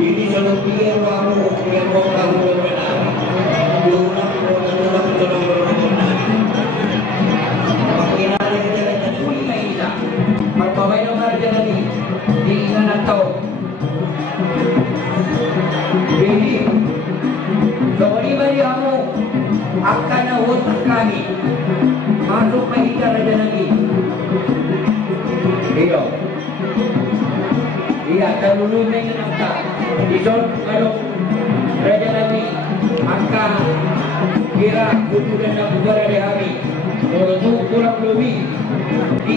Ini kalau pikir kamu mau menang akan nawutan kami masuk ke hijab Raja Nabi. Iyo. Iya, terlalu menyenangkan. Ison kalau Raja Nabi maka kira kudu dan negara di hari. Kalau kurang lebih di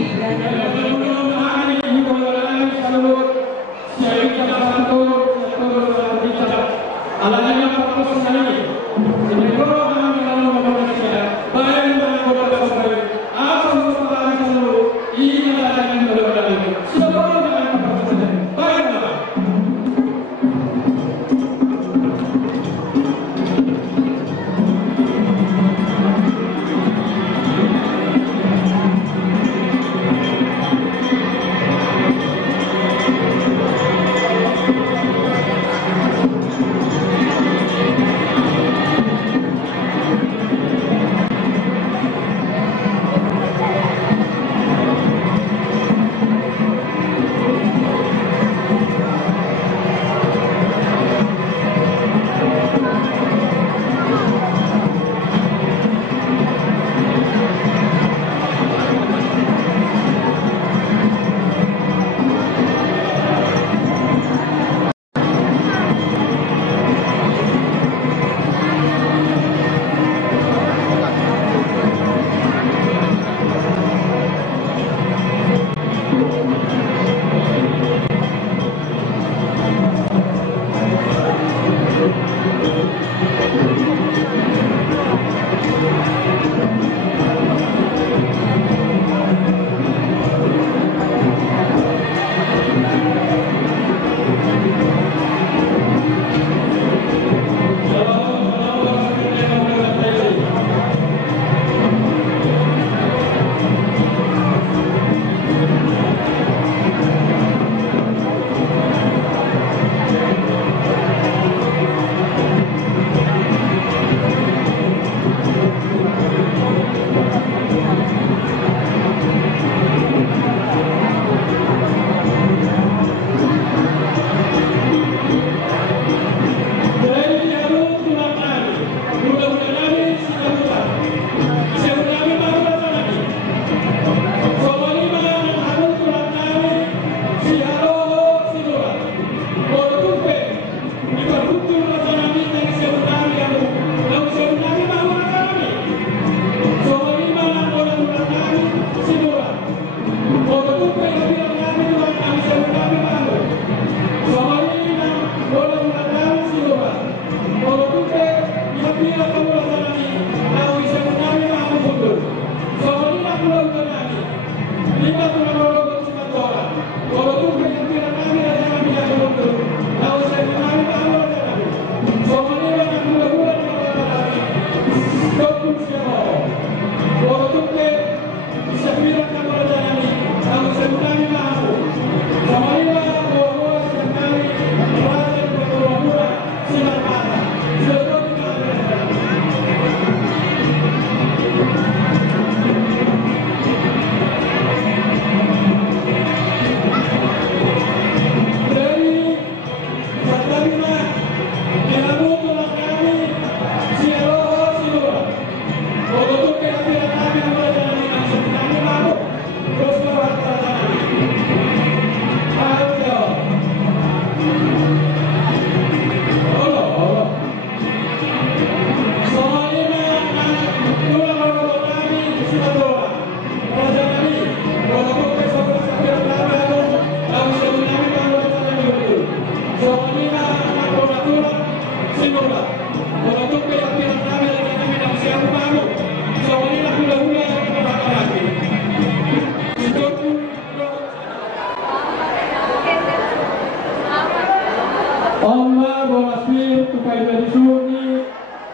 Allah berhasil tupai dari sunyi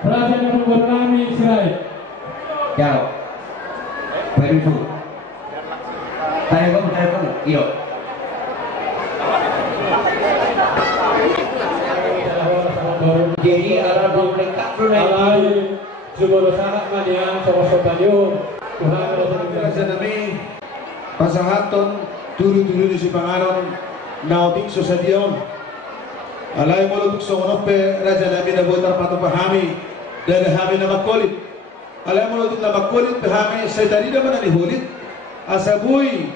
Raja yang membuat kami Israel. Jauh. Beribu. Telepon, iyo. Jadi arah belum lengkap Alai Jumlah sangat mania sama-sama Tuhan Raja Nabi pasahaton turu-turu di si panganon nautik sosadion alay mo lutuk so onope Raja Nabi na butar patong pahami dan hami na makulit Alam mo din na magkulit pahami sa dari naman na nihulit. Asabuy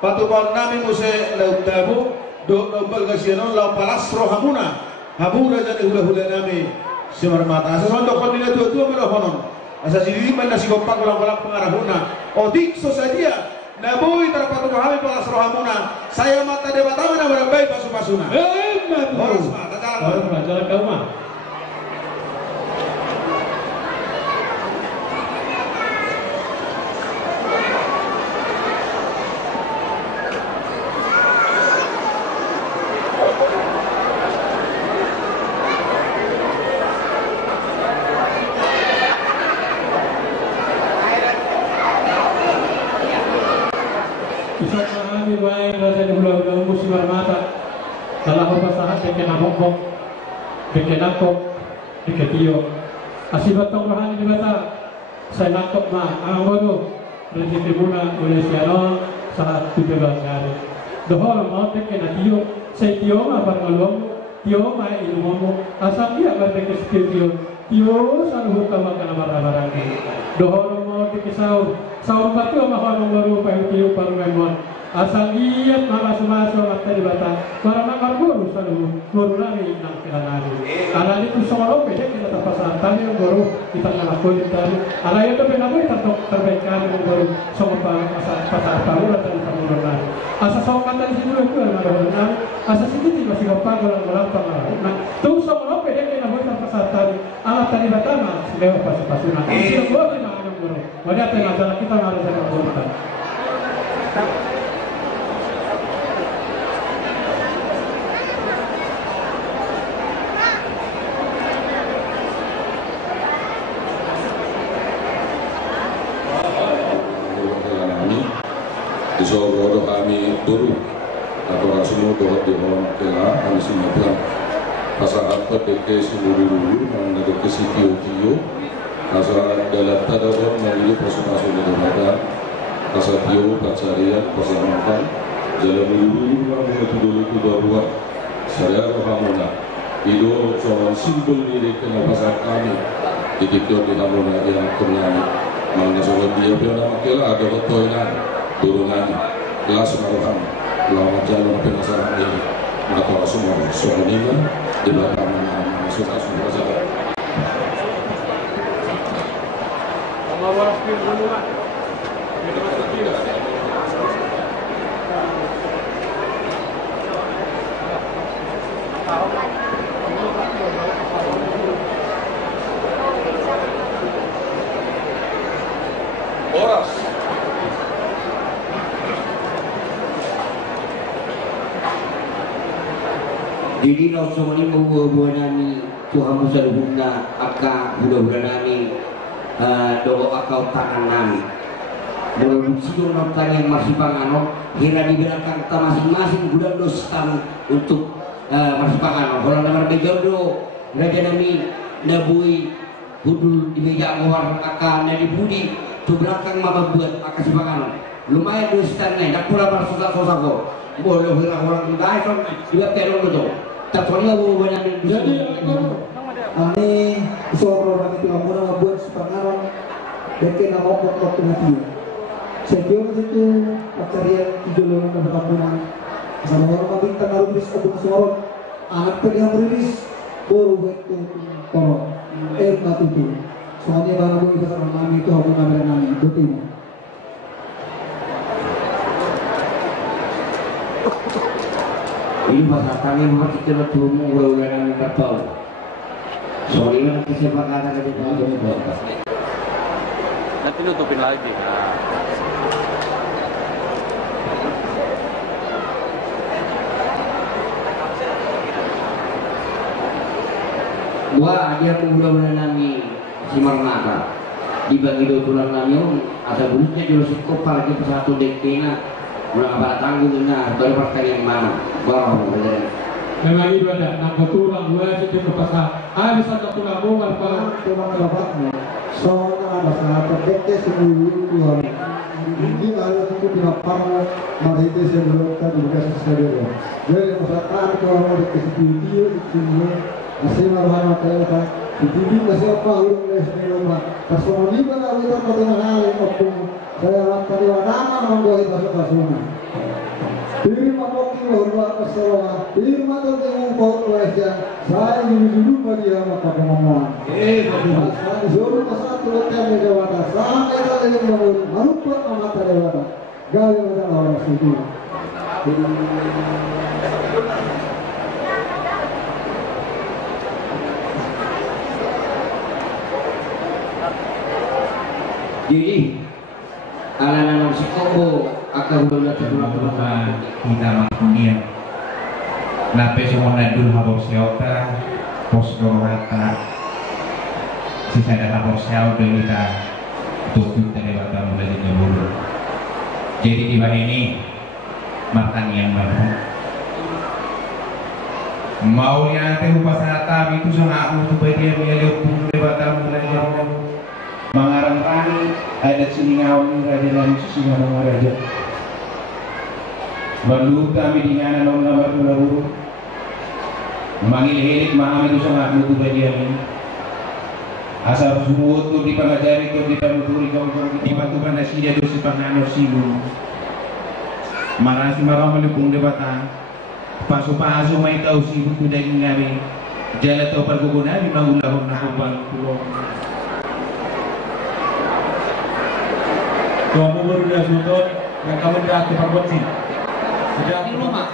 patukan namin mo sa lautabo do nobal kasyanon law palastro hamuna. Hamuna dyan hula-hula namin si Marmata. Asa sondok ko nila tuwa-tuwa malahonon. Asa siliman na si Kompak walang pengarahuna. O dikso sa dia nabuhi terpatukan kami palastro hamuna. Saya mata debataman na merambay pasu-pasuna. Horas mata jalan ke rumah. Isok mahami baik rasa di bulan musim Marmata. Dalam pasahan bikin namong, bikin nakok, bikin tiyo. Asibat tong rohani di bata. Saya nakok ma ang baru rezeki muna oleh sianon saat 17 hari. Dohol mau bikin tiyo. Saya tiyo ma parmalom, tiyo ma ilmumu. Asal dia berbikin tiyo. Tiyo selalu kawan kana barang-barang. Dohol mau bikin sahur. Sahur batu ma hono baru payu tiyo paru memon. Asal iya masuk-masuk mata di bata. Karena karburu selalu guru lari nang kilanari. Ala itu semua pede kita terpasang tadi yang baru kita ngelakuin tadi. Ala itu benar benar terbaikkan yang baru semua pasar tahu dan termulai lari. Asal semua kata di sini itu yang ada benar. Asal sini masih gampang golang-golang pengaruh. Nah, tuh semua pede kita baru terpasang tadi. Ala tadi bata mas lewat pas-pasuna. Itu boleh nang yang baru. Wadah tengah jalan kita harus ada berurutan. Isobro kami turu atau rasumo doa dihon kela kami sinablang pasahan pedeke sinuru-ruru mengendeke si tio-tio asa dalam tadawon melalui pasung-pasung dengan asa tio pacarian pasangan jalan ruru mengenai dulu darurat saya rohamona itu soal simbol diri kena pasar kami ditikyo di hamona yang kenani mana soal dia nama kela ada betoinan turunan kelas maruhan lawan jalan penasaran ini atau semua soalnya di belakang masuk semua saja. Horas. Jadi no somoni buah nami Tuhan musa hunda aka budak nami doa akau tangan nami. Belum sidong nonton yang masih pangano hira di belakang ta masing-masing budak dostan untuk masih pangano. Kalau nomor bejodoh raja nami nabui hudul di meja awar aka nadi budi tu belakang mama buat aka si pangano. Lumayan dostannya dak pula bersusah-susah kok. Boleh orang di daerah juga perlu betul. Jadi ani isobro kami tu amuna ngabuat sepangaran deke nama pokok penghati. Sejauh itu pacarian tijolongan dan perkampungan. Sama orang kami tengah rilis obung sorot anak pegang rilis baru betul korok matutu. Soalnya barang bumi besar kami itu aku ngambil nami betul. Ini bahasa kami mati kita tuh mulai dengan bertol. Soalnya nanti kesepakatan kita nanti nutupin lagi. Wah, dia mudah-mudahan nami si Marmata dibagi dua tulang nami ada buruknya dulu si kopal lagi persatu dekena udah nggak tanggung benar baru pakai yang mana barang Memang itu ada nangkep tulang dua sih ke pasar. Bisa satu tulang para tulang bapaknya. Soalnya ada sahabat deke semua Tuhan. Ini kalau itu di lapang mari itu saya belum tahu juga sesuatu. Jadi masyarakat kalau mau dikasih video itu masih malah kayak Dituju ke siapa ulung les meloma. Kasih ni pun aku tak tahu mana aku. Saya lakukan di mana monggo itu kasuna. Diri mapoki bahwa kesalahan. Diri mata tengok foto aja. Saya dulu bagi apa ngomong. Saya dulu pasal tulisan di Jawa. Sampai tadi yang ngomong marupa amat Jawa. Gawe ada orang situ. Jadi alanan si Kongo akan berlaku kita makunia nape semua nadul habor seota pos dorata sisa ada habor seota kita tutup dari batang mulai jemur. Jadi di bawah ini makan yang baru mau yang teh upasata itu sangat aku supaya dia lihat pun dari batang mulai jemur mengarang-arang ada siningawang raja dan siningawang raja baru kami dengan nomor baru manggil helik maham itu sangat mutu bagian ini asal semua tu di pangajari tu di pamuturi kau di batu nasi dia tu sepangano silu marasi marah melipung debatan pasu mai tahu silu tu daging kami jalan tu perguguna di mangulah nakupan pulau. Kamu baru dah sudut yang kamu dah aku perbuati. Sudah di rumah.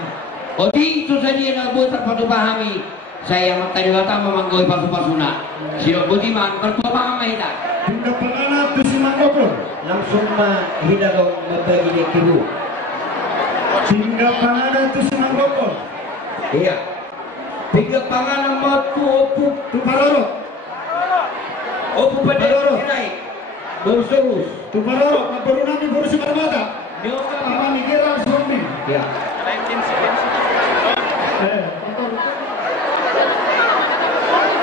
Odi itu saja yang buat terpadu pahami. Saya makan juga tak memanggoi pasu-pasuna. Siap budiman bertua pahami tak. Tidak pernah tu si Mangkokor. Langsung mah tidak kau membagi dia kibu. Hingga panganan tu si Mangkokor. Iya. Tiga panganan matu opu Tu paroro. opu pada naik. Bersurus. Tu paroro. Baru nami baru si Marmata. Nyoka. Apa mikiran zombie? Ya.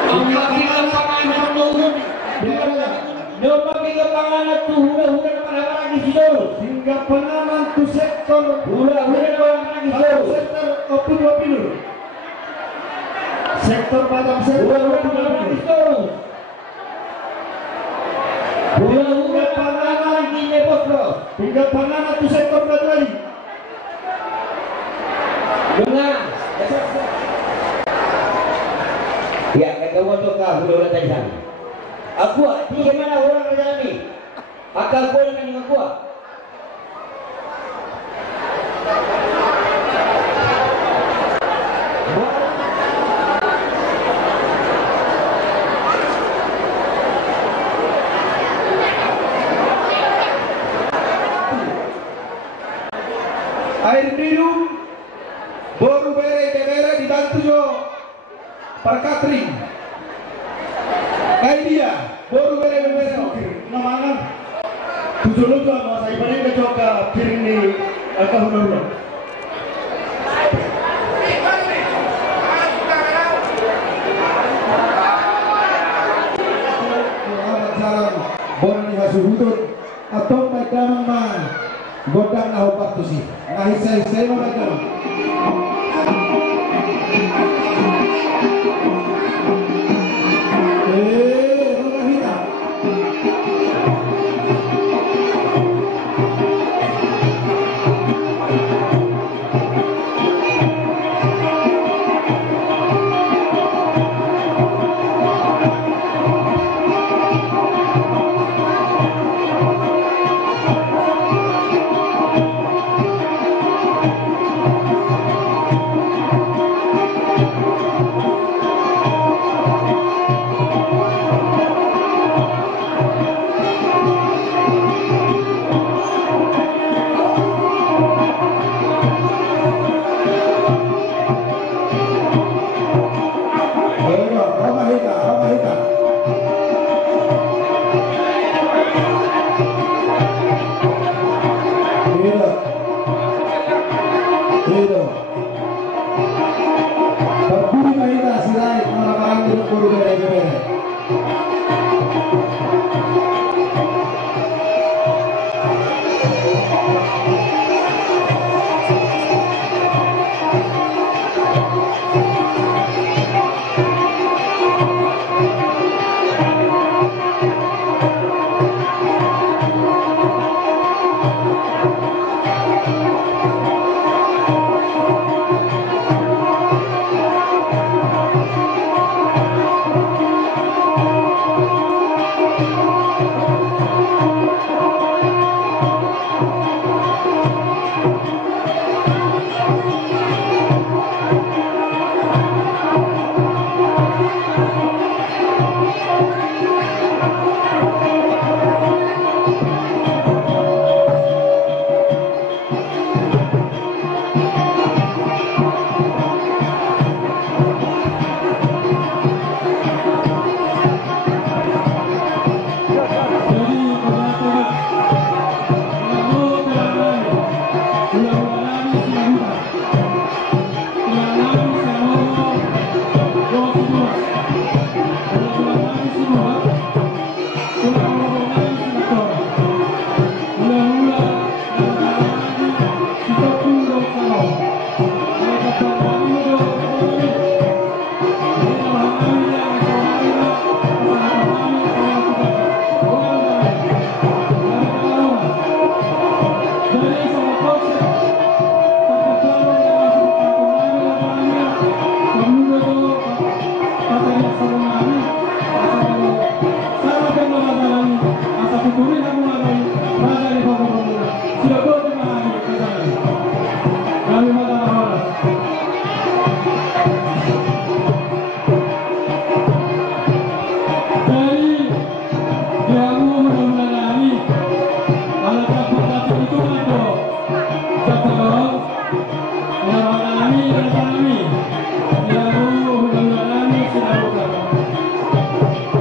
Nyoba tiga panganan turun. Nyoba tiga panganan tu hura-hura pada di situ. Hingga pengaman tu sektor Hura-hura pada di situ. sektor opini. Sektor padang sektor Hura-hura di situ. Hura-hura panganan di Nepotro. hingga pengaman tu sektor badari. Dengar. Ya, kata waktu kah hura-hura tadi sana. Aku, di mana orang kerja ni? Akal kau dengan aku. Air minum baru bere dibantu jo para catering. Kayak dia baru bere Namangan tujuh lu tuh mas saya paling kecoka piring di kahuna. Bon ni hasubutut atau mereka mah godang na opat tu sih. Nah isai mereka.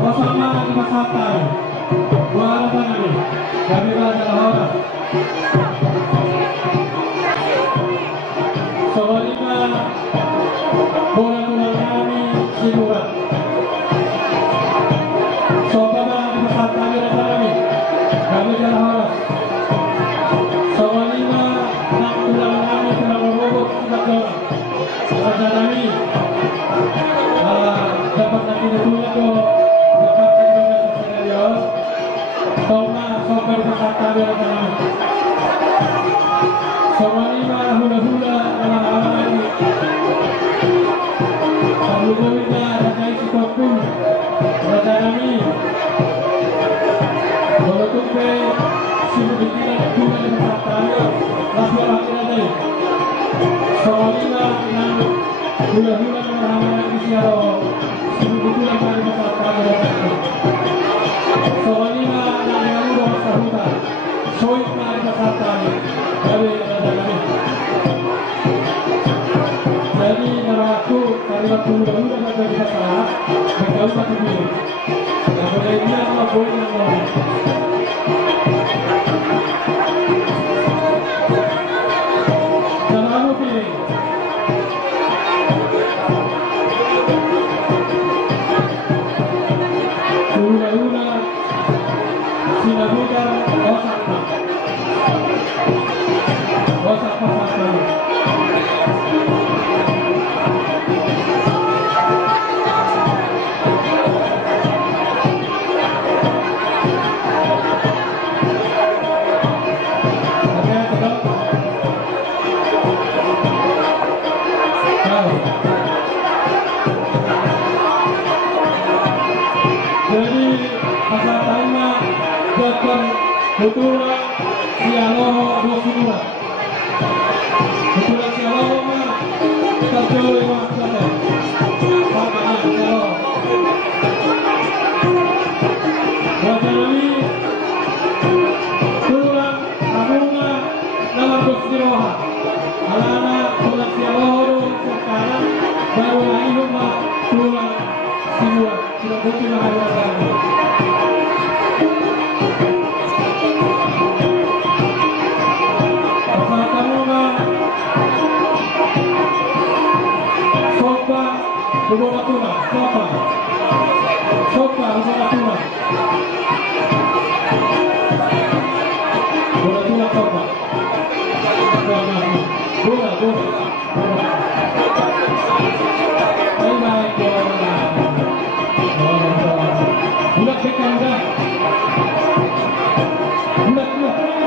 Osama di Masatan. Buah apa nih? Kami rasa orang. Soalnya bola kami siburan. Soalnya di Masatan ada kami. Kami jalan orang. Soalnya nak tulang kami telah berobot sudah orang. Raja kami dapat nanti ditulis ke dapat dengan skenario. Toma sokor berkata dengan Somalima hula-hula ala-ala ini. Lalu Gowinda Raja Isi Kopun Raja Nami Bolo Tumpe Simulitiran juga di berkata Lalu akhirnya Somalima dengan hula-hula ala-ala ini siaro Simulitiran kali berkata Soalnya yang udah sahuta, soit mari kesatani, dari Raja kami. Jadi naraku kalimat udah sampai bisa salah, berjauh satu minggu. Yang boleh dia apa boleh yang mau. Jangan kamu pilih. Hula-hula sinabukan Osaka Osaka jadi pasatannya Dr. Betura Sialoho Dosunura Betura Sialoho mah terjauh lima saja makanya Sialoho Raja Nami Tulang Amunga Nama Dosunura Alana Tulang Sialoho sekarang baru lagi rumah Tulang Siwa sudah bukti mahal. Bola tuna, sopa, bola tuna, sopa, bola, baik, bulat sekian dah, bulat mati.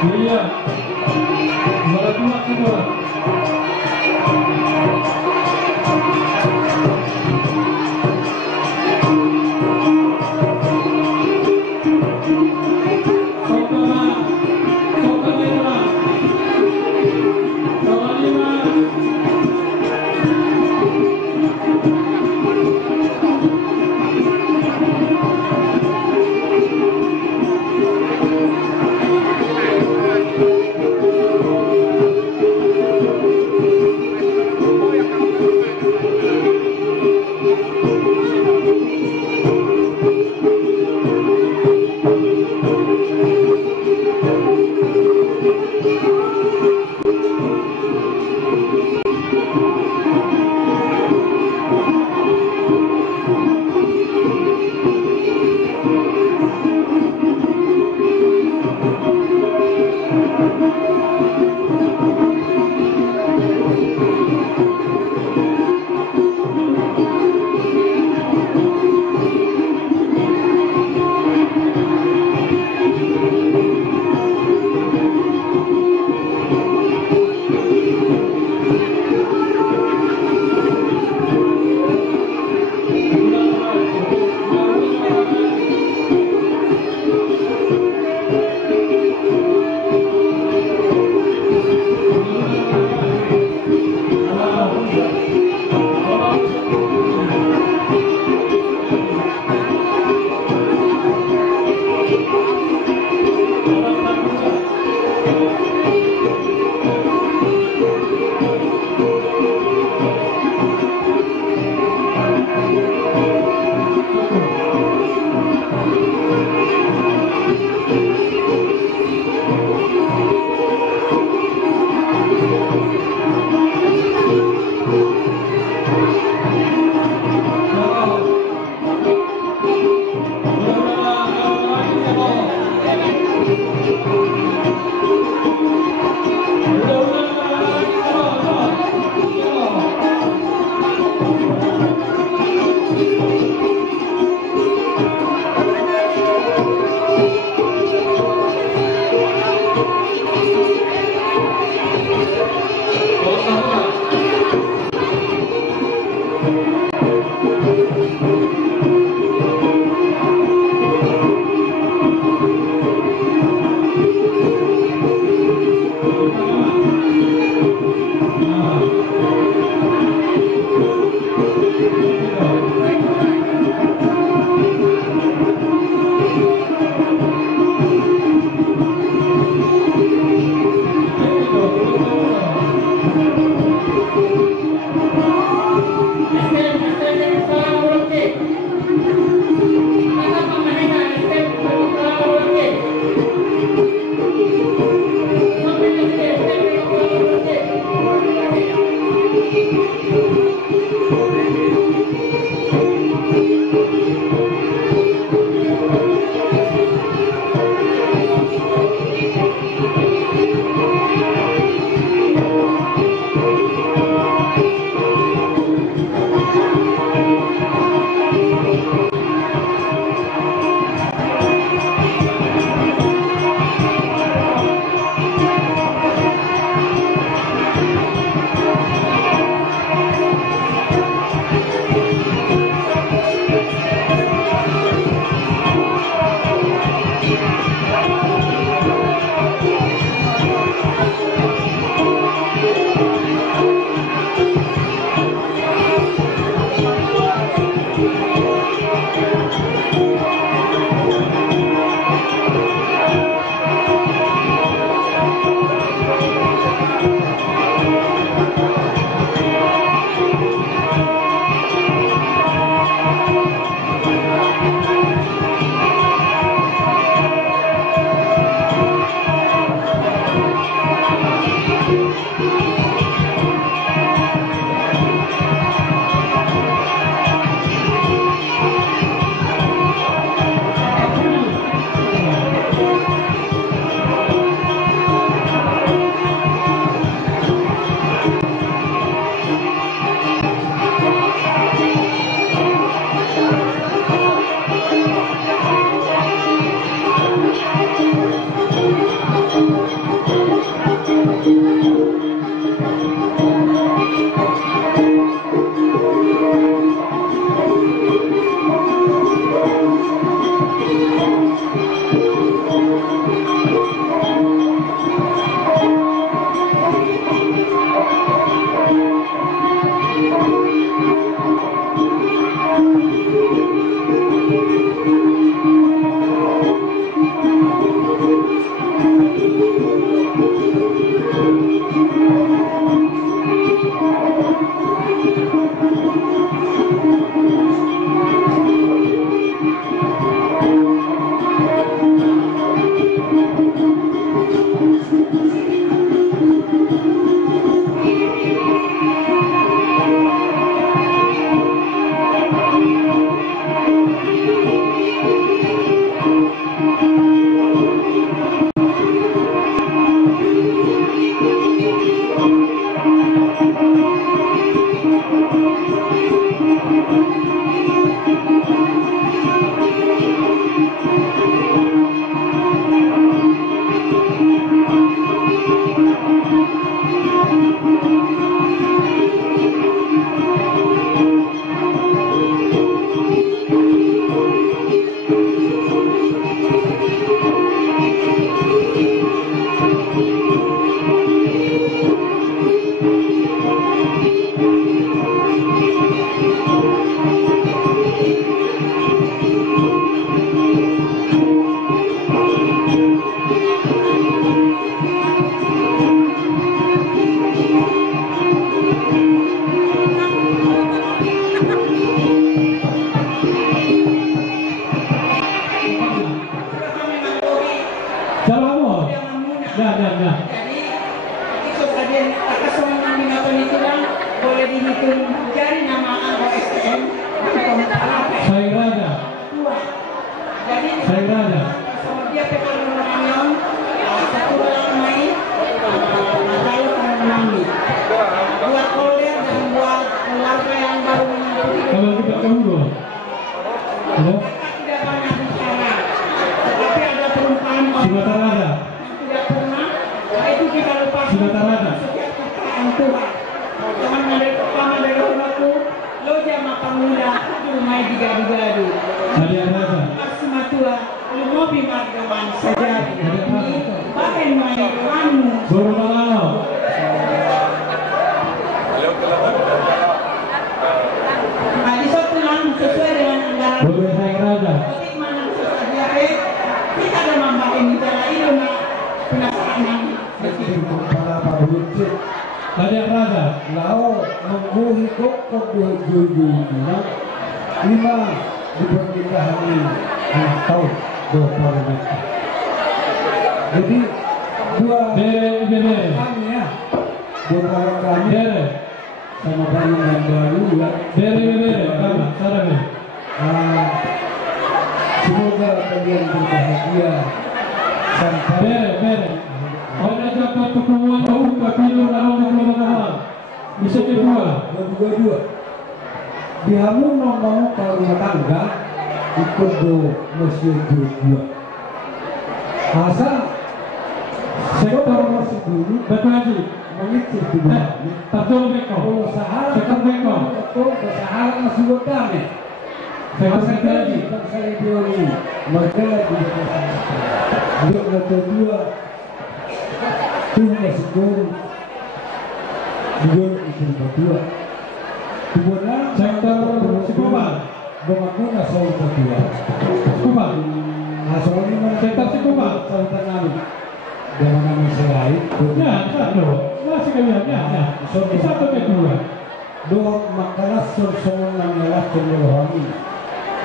Iya, juara dua kedua. Sokana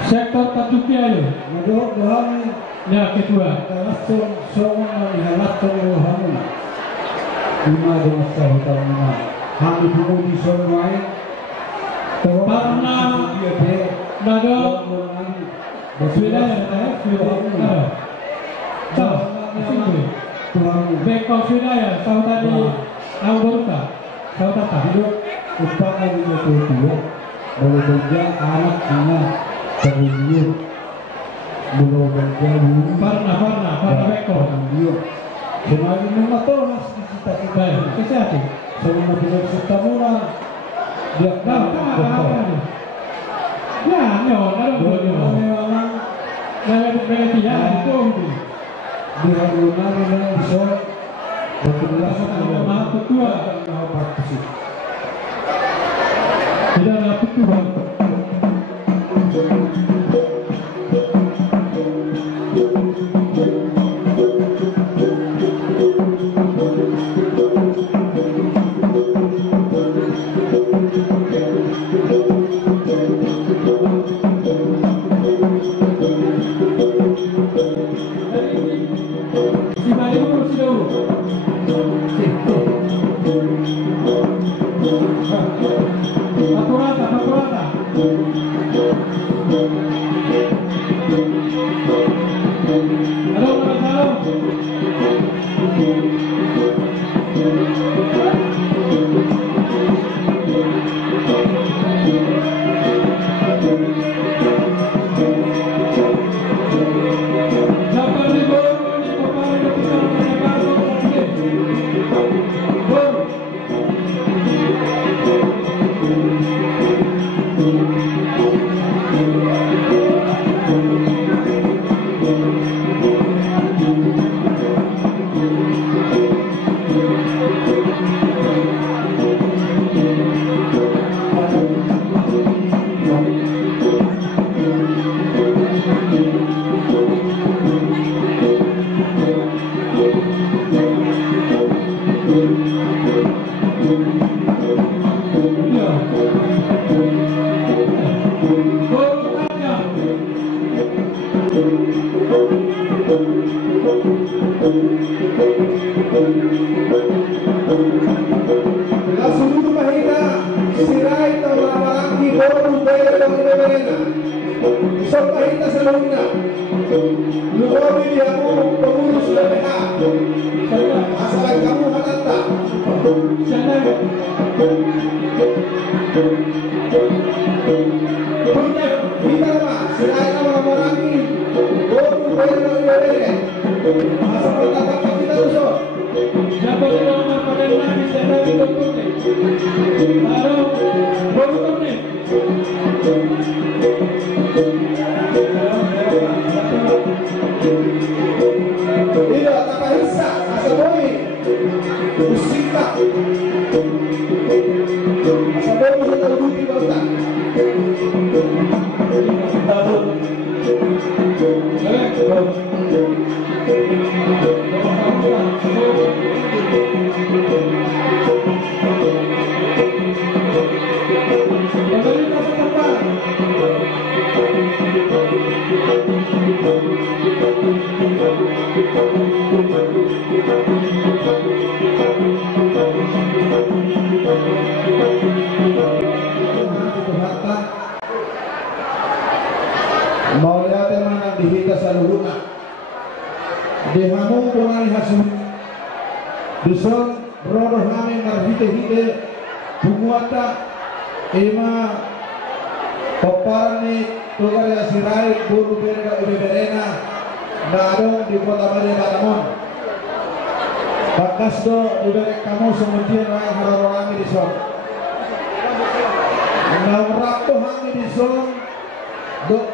Sektor Tajukiayo. Ya, kedua. Beko Sudaya, saudari Anggota, saudara Upaya dua boleh kerja anak anak terlihat belum kerja Parna Beko dia Semakin mematoras cita-cita ini kesehatan. Semua cita mula dia apa? Ya, ada memang tidak itu. Dia guna bisa berkelas sama ketua partisi. Tidak ada ketua.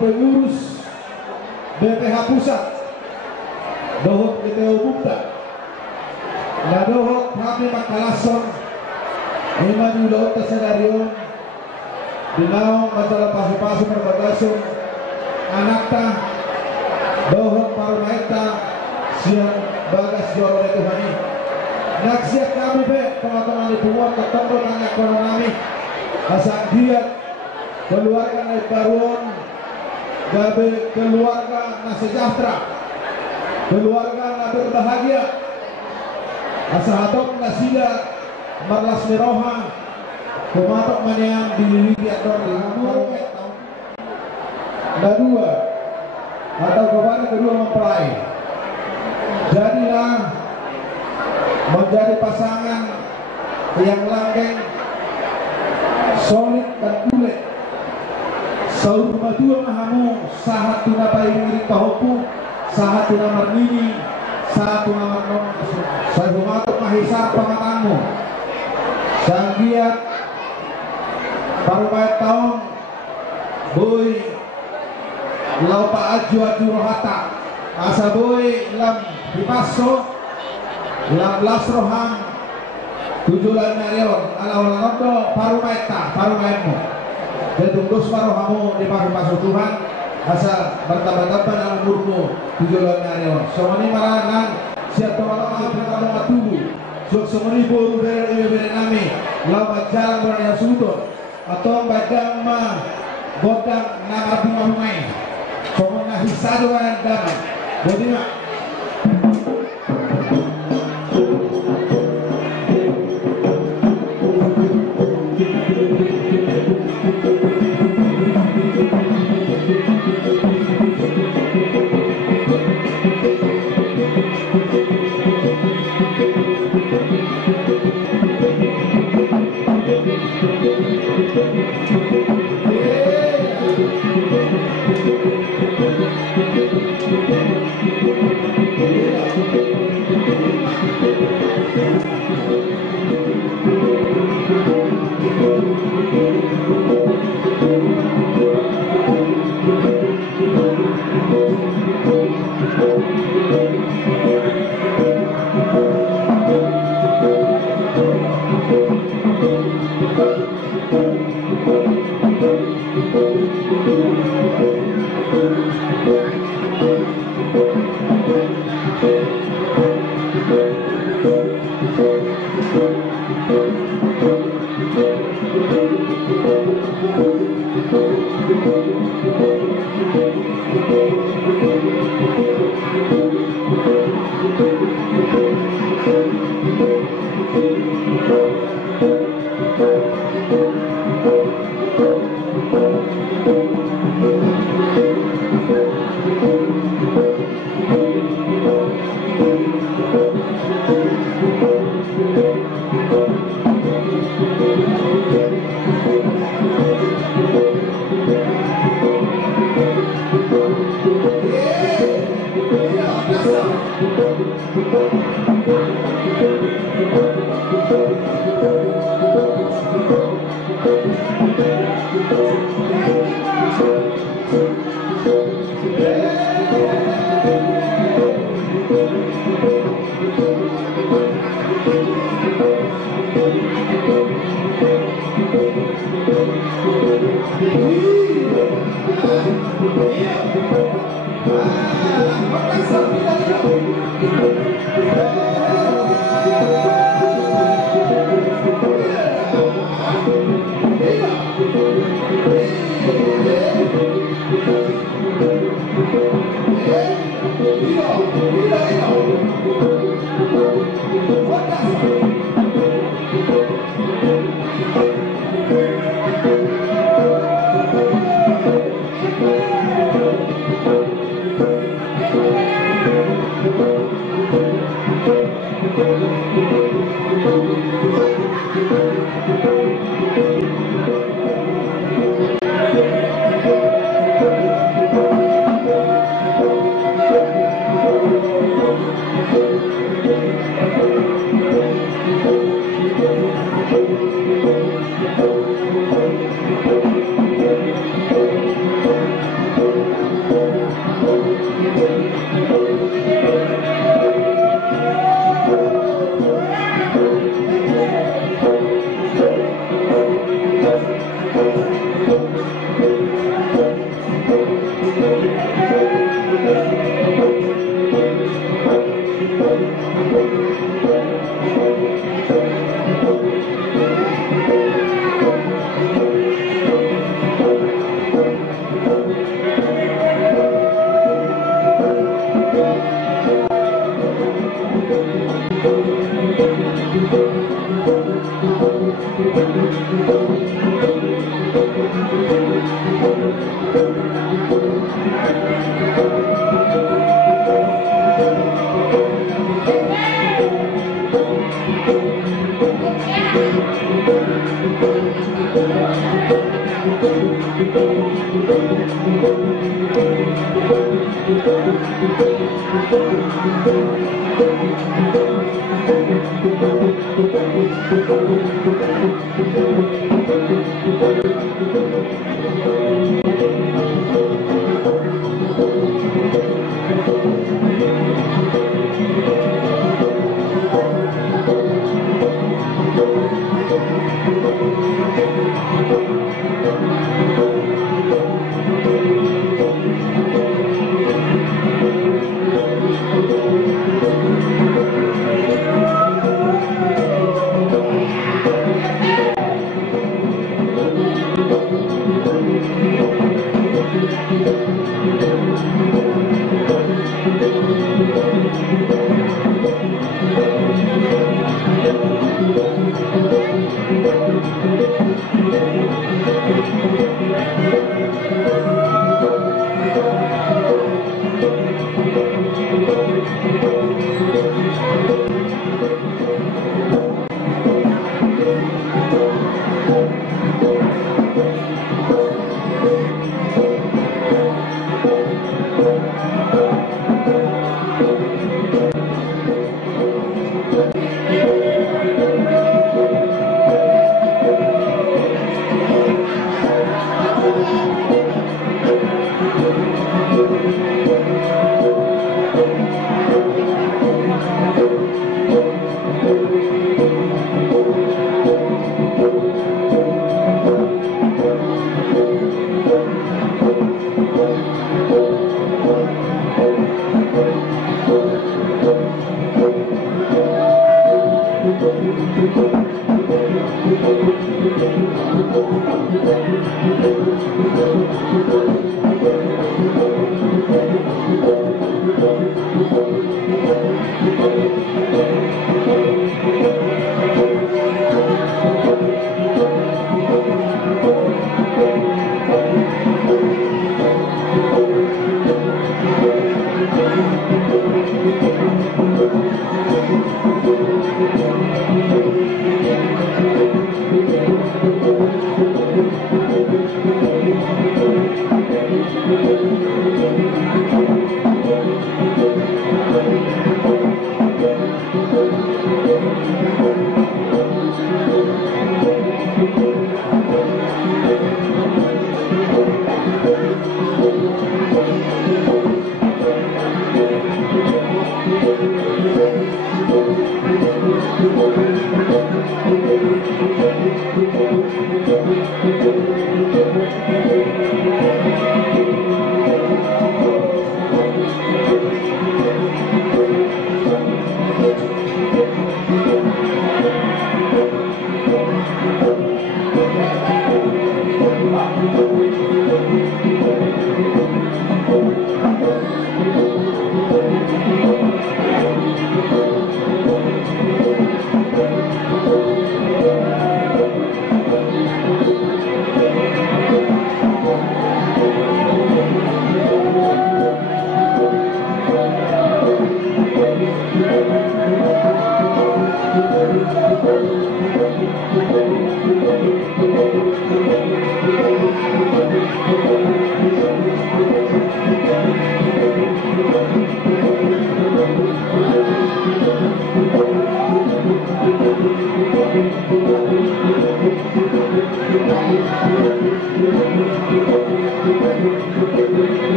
Pengurus BPH Pusat Dohot Geteo Bukta na Dohot Kami Makalason Iman Udaot Tasadarion Dinaong Masalah Pasu-Pasu Perbatasun Anakta Dohot Parumaita Siang Bagas Joro Tuhani Naksiak kami be teman-teman di Punguan ketemu dengan ekonomi asal dia keluarga naik baruan gabe keluarga na sejahtera, keluarga na berbahagia, asa hadok na sila marlas meroha, kumatok manyang dililigi atau dihamur, na dua atau kepada kedua mempelai, jadilah menjadi pasangan yang langgeng, solid dan kulit. Saur madua mahamu sahat tuna payung pahopu sahat tuna marnini sa tumamanong sa humatok na hisa pangatang mo sa giat parubay taon boy lau pa adjo rohata asa boy lam dipaso lam lasroham tujulan narion alaw lanondo parubay mo dedungdos paro kamu di paru Tuhan asa bertambah-tambah dalam umurmu tujuan narion somani marangan siap tolong pertolongan tubuh somani boru dari nami lawan jalan berani sudut atau badang ma bodang nama bunga-bungai somana hisadu dan damai bodima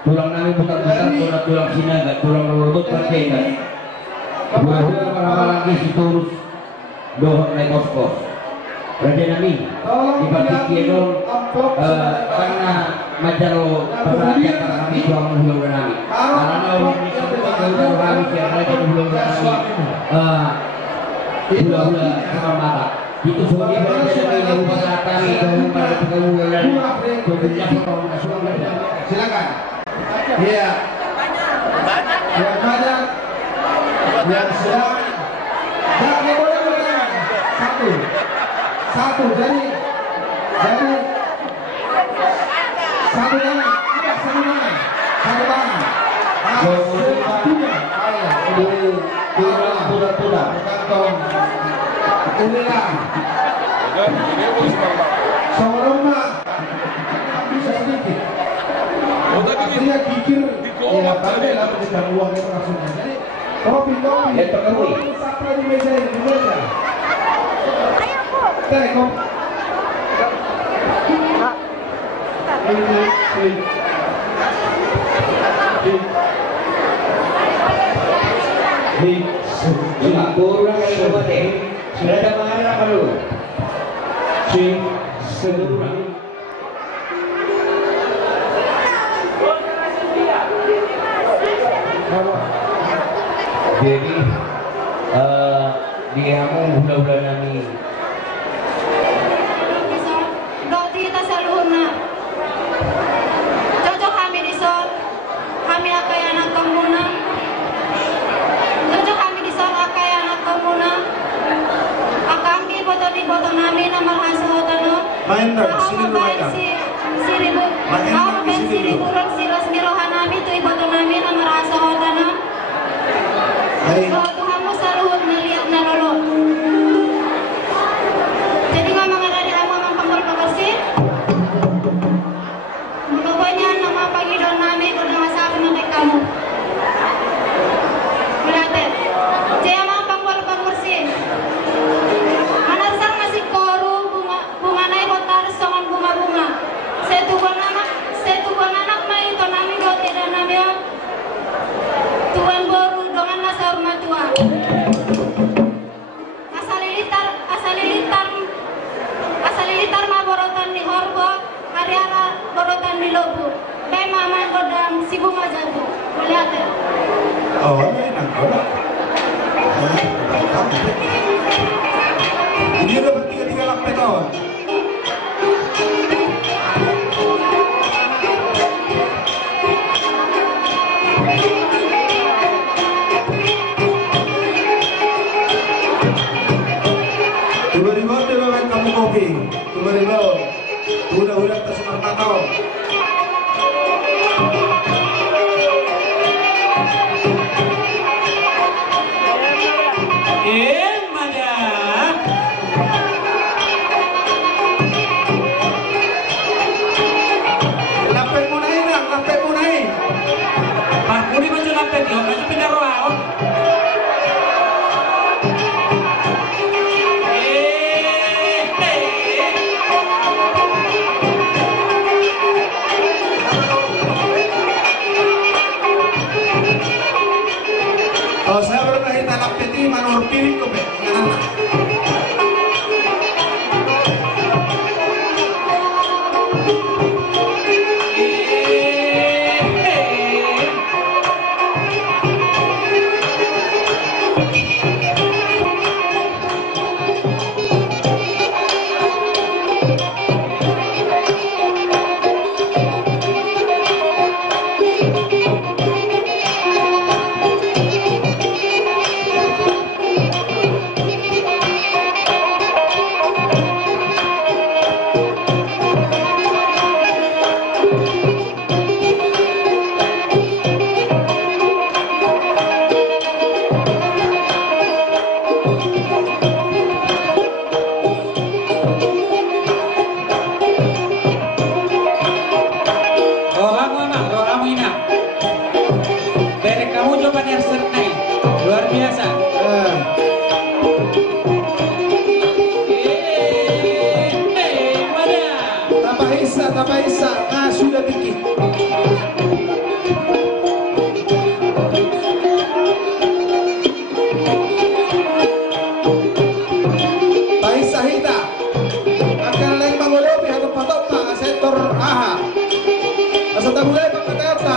Tulang namin bukan-bukan, tulang sinaga, tulang lulubot partena. Buah-buah para lagi si turus dohor na koskos. Raja namin, dipatikir dong, karena majaro pasakya para kami tuang hulung namin. Karena hulung kami siya raja hulung namin. hula-hula sama mata. Itu sebagai berada di rumah selatan itu para pegawai dan pekerjaan kaum nasional. Silakan. Iya. Yang banyak yang sedang jangan boleh satu jadi satu tangan satu tangan Tidak kantong inilah Soroma bisa sedikit artinya kikir ya pandai lah memberikan uang itu langsungnya jadi kopi sampai di meja Telekom Kurang dari dua deh. Sudah ada mengalir apa dulu? Seluruh. Jadi dia mau hula-hula nami. Dok kita saluhna. Cocok kami di sol. Kami akan anak komuna. Cocok kami di sol akan anak komuna. Akan di foto nami nama hasilotano. Main dah sini dulu main dah. Siribu. Kau ben siribu rong silas mirohanami tu iboto nami nama hasilotano. Kalau kamu saluhut ngeliat nalolo. Jadi nggak mengenai kamu mempengaruhi bersih. Pokoknya nama pagi don nami udah masalah nanti kamu. Berarti, saya mau pengaruhi bersih. Mana sang masih koru bunga naik botar songan bunga. Saya tuan anak main to nami do tidak nami tuan baru dengan nasa rumah tua. Asal lilitar mah borotan di horbo, hari-hari borotan di lobu. Baik mama godam si bunga jatuh. Melihat ya? Oh, enak banget. Ini udah bertiga-tiga lampet kawan. Tiba-tiba dia main kamu kopi. Tiba-tiba udah tas martato. Kalau saya baru kahit anak peti manur piring ko be. Sudah bikin. Sahita akan lain mangolopi atau patok ma sektor aha. Asa tabulay pagkatata.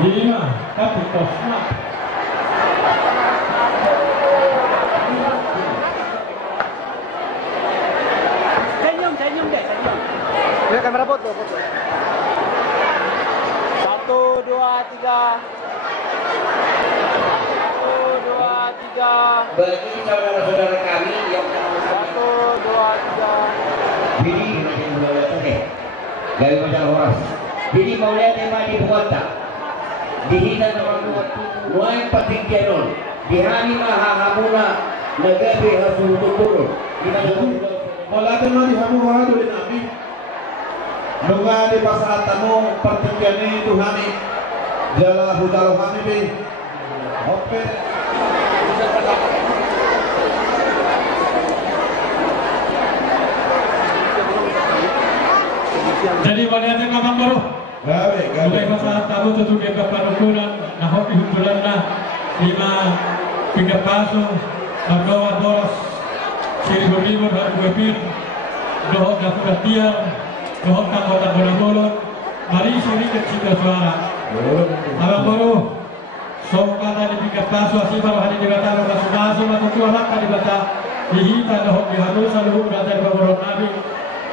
Lima, tapi kosma. Senyum deh, senyum. Ini kamera foto. 1, 2, 3. 1, 2, 3. Bagi saudara-saudara kami yang 1, 2, 3. Bini dari Majalah Horas. Bini mau lihat tema di Bukota. Dihina orang tua mulai pating kenon. Dihani mahahamuna negeri hasul turun. Di mana Wala tema di hamu wala dulu nabi. Nunga di pasal tamu pertikian Tuhani. Jala hudal kami bi. Oke. Jadi waliatnya kamang baru. Gawe. Mulai pasal tamu tutup ke panukunan. Nahok ihuntulan na 5 pinggir paso. Magdoa boros. Siribur-libur baru wepin. Dohok dapur tiang. Dohok tanggota bolon-bolon. Mari sini kecil suara. Abang baru. Sokata di pinggir paso. Asibah bahani di bata. Rasul-rasul matutuan hak di bata. Dihita dohok dihanusan. Luhuk data di baboron nabi.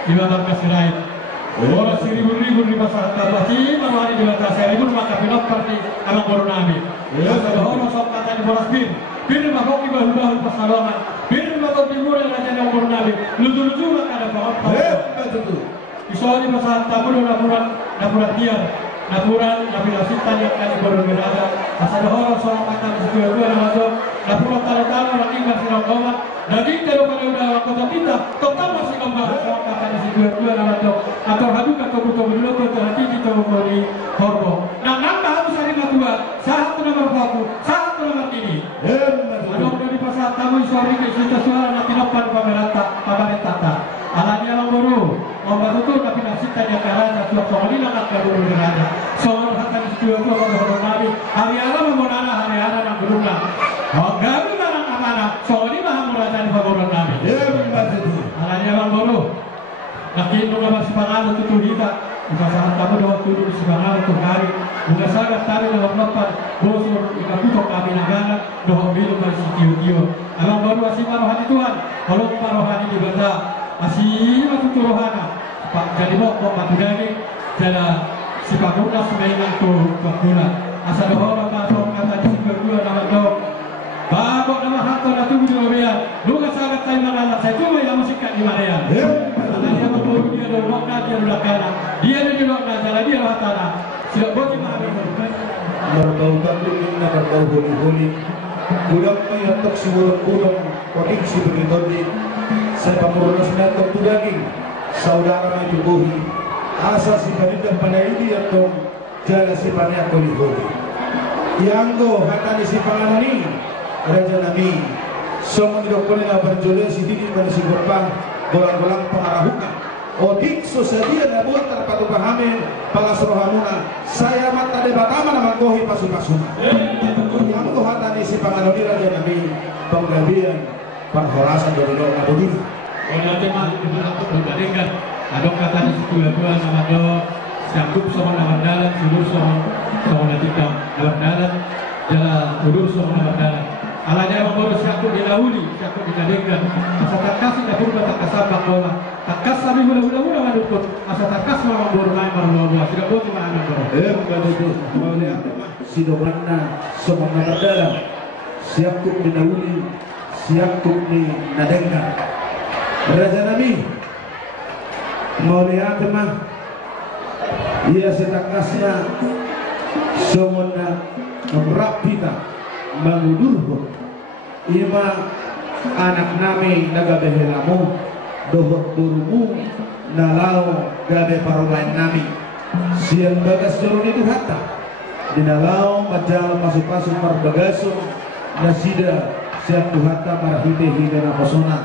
Di bata kasirait. Orang seribu-ribu di pasar tabasi, mawari di batas seribu maka pinok seperti abang baru nabi. Ya, orang sok kata di boras bin mahok di bahu-bahu pasalongan, bin mahok di murah raja yang baru nabi. Lucu-lucu maka ada bahwa. Iso di pasar tabu napuran tiar, napuran nabilasitan yang kali baru berada. Asal orang sok kata di sekitar masuk, napuran talo-talo orang ingat sinong daging kalau pada udah kota kita, total masih kembali sok kata di sekitar masuk. Atau hadu kata butuh dulu kata hati kita memberi hormo. Nah, nambah harus hari kedua, satu nomor baku, satu nomor ini. Ada dari pasar tamu sore ke cerita suara nanti depan pamerintah. Alanya orang baru, orang itu tapi nasib tanya karena suatu soal ini nak baru berada. Soal akan dijual tu orang nabi. Hari Allah memonana hari Allah nak berubah. Garu mana amanah. Soal ini mah murada di favoran nabi. Alanya orang baru. Laki itu nama sepangal itu kita di pasangan tamu doa tujuh sepangal untuk hari. Bukan sangat tahu dalam lepas bosor ikaputo kami negara doa bilu masih tiu. Abang baru asing rohani Tuhan. Kalau rohani di benda asih matuturohana pak jadi mau patudani jala si pakuna semainan tu pakuna asa dohora masuk kata di berdua nama do babok nama hakko na tujuh dia luka sangat saya mana saya cuma yang musikat di mana ya karena dia membawa dia do lokna dia belakana dia di lokna jala dia hatana siap boti mana berbau kambing na berbau huli-huli budak may hatok si burung-burung kodik si beritodi sa pamurunas na itong tudaging saudara may tubuhi asa si panitan panaidi atong jala si paniat huli-huli Ianggo hatani si panganani Raja Nami Somong idokon na berjole si didi pada si gopang golang-golang pangarahukan Odik sosadia na buat terpatu pahamin palas rohamuna saya mata debatama na magkohi pasu-pasuna Ianggo hatani si panganani Raja Nami penggabian pengholasan dari doa bodif nanti mah untuk berbandingkan ada kata di sekolah nama do sanggup sama lawan dalam udur sama nanti lawan dalam jala udur sama lawan dalam alanya emang baru sanggup dilahuli sanggup dikadengkan asa takas dapur tak kasabak bola takas sabi hula-hula madukut asa takas memang baru main baru tidak boleh mana baru bukan itu maunya si dobrana sama lawan dalam siapku dilahuli siapku ni nadengkan Raja Nami mau lihat mah ia setakasna somona merapita mengudurhu ima anak nami naga behelamu dohot burumu nalau gabe parulain nami siang bagas jorong itu hatta dinalau majal masuk-masuk marbagaso nasida siang tuhatta marhide-hide na kosona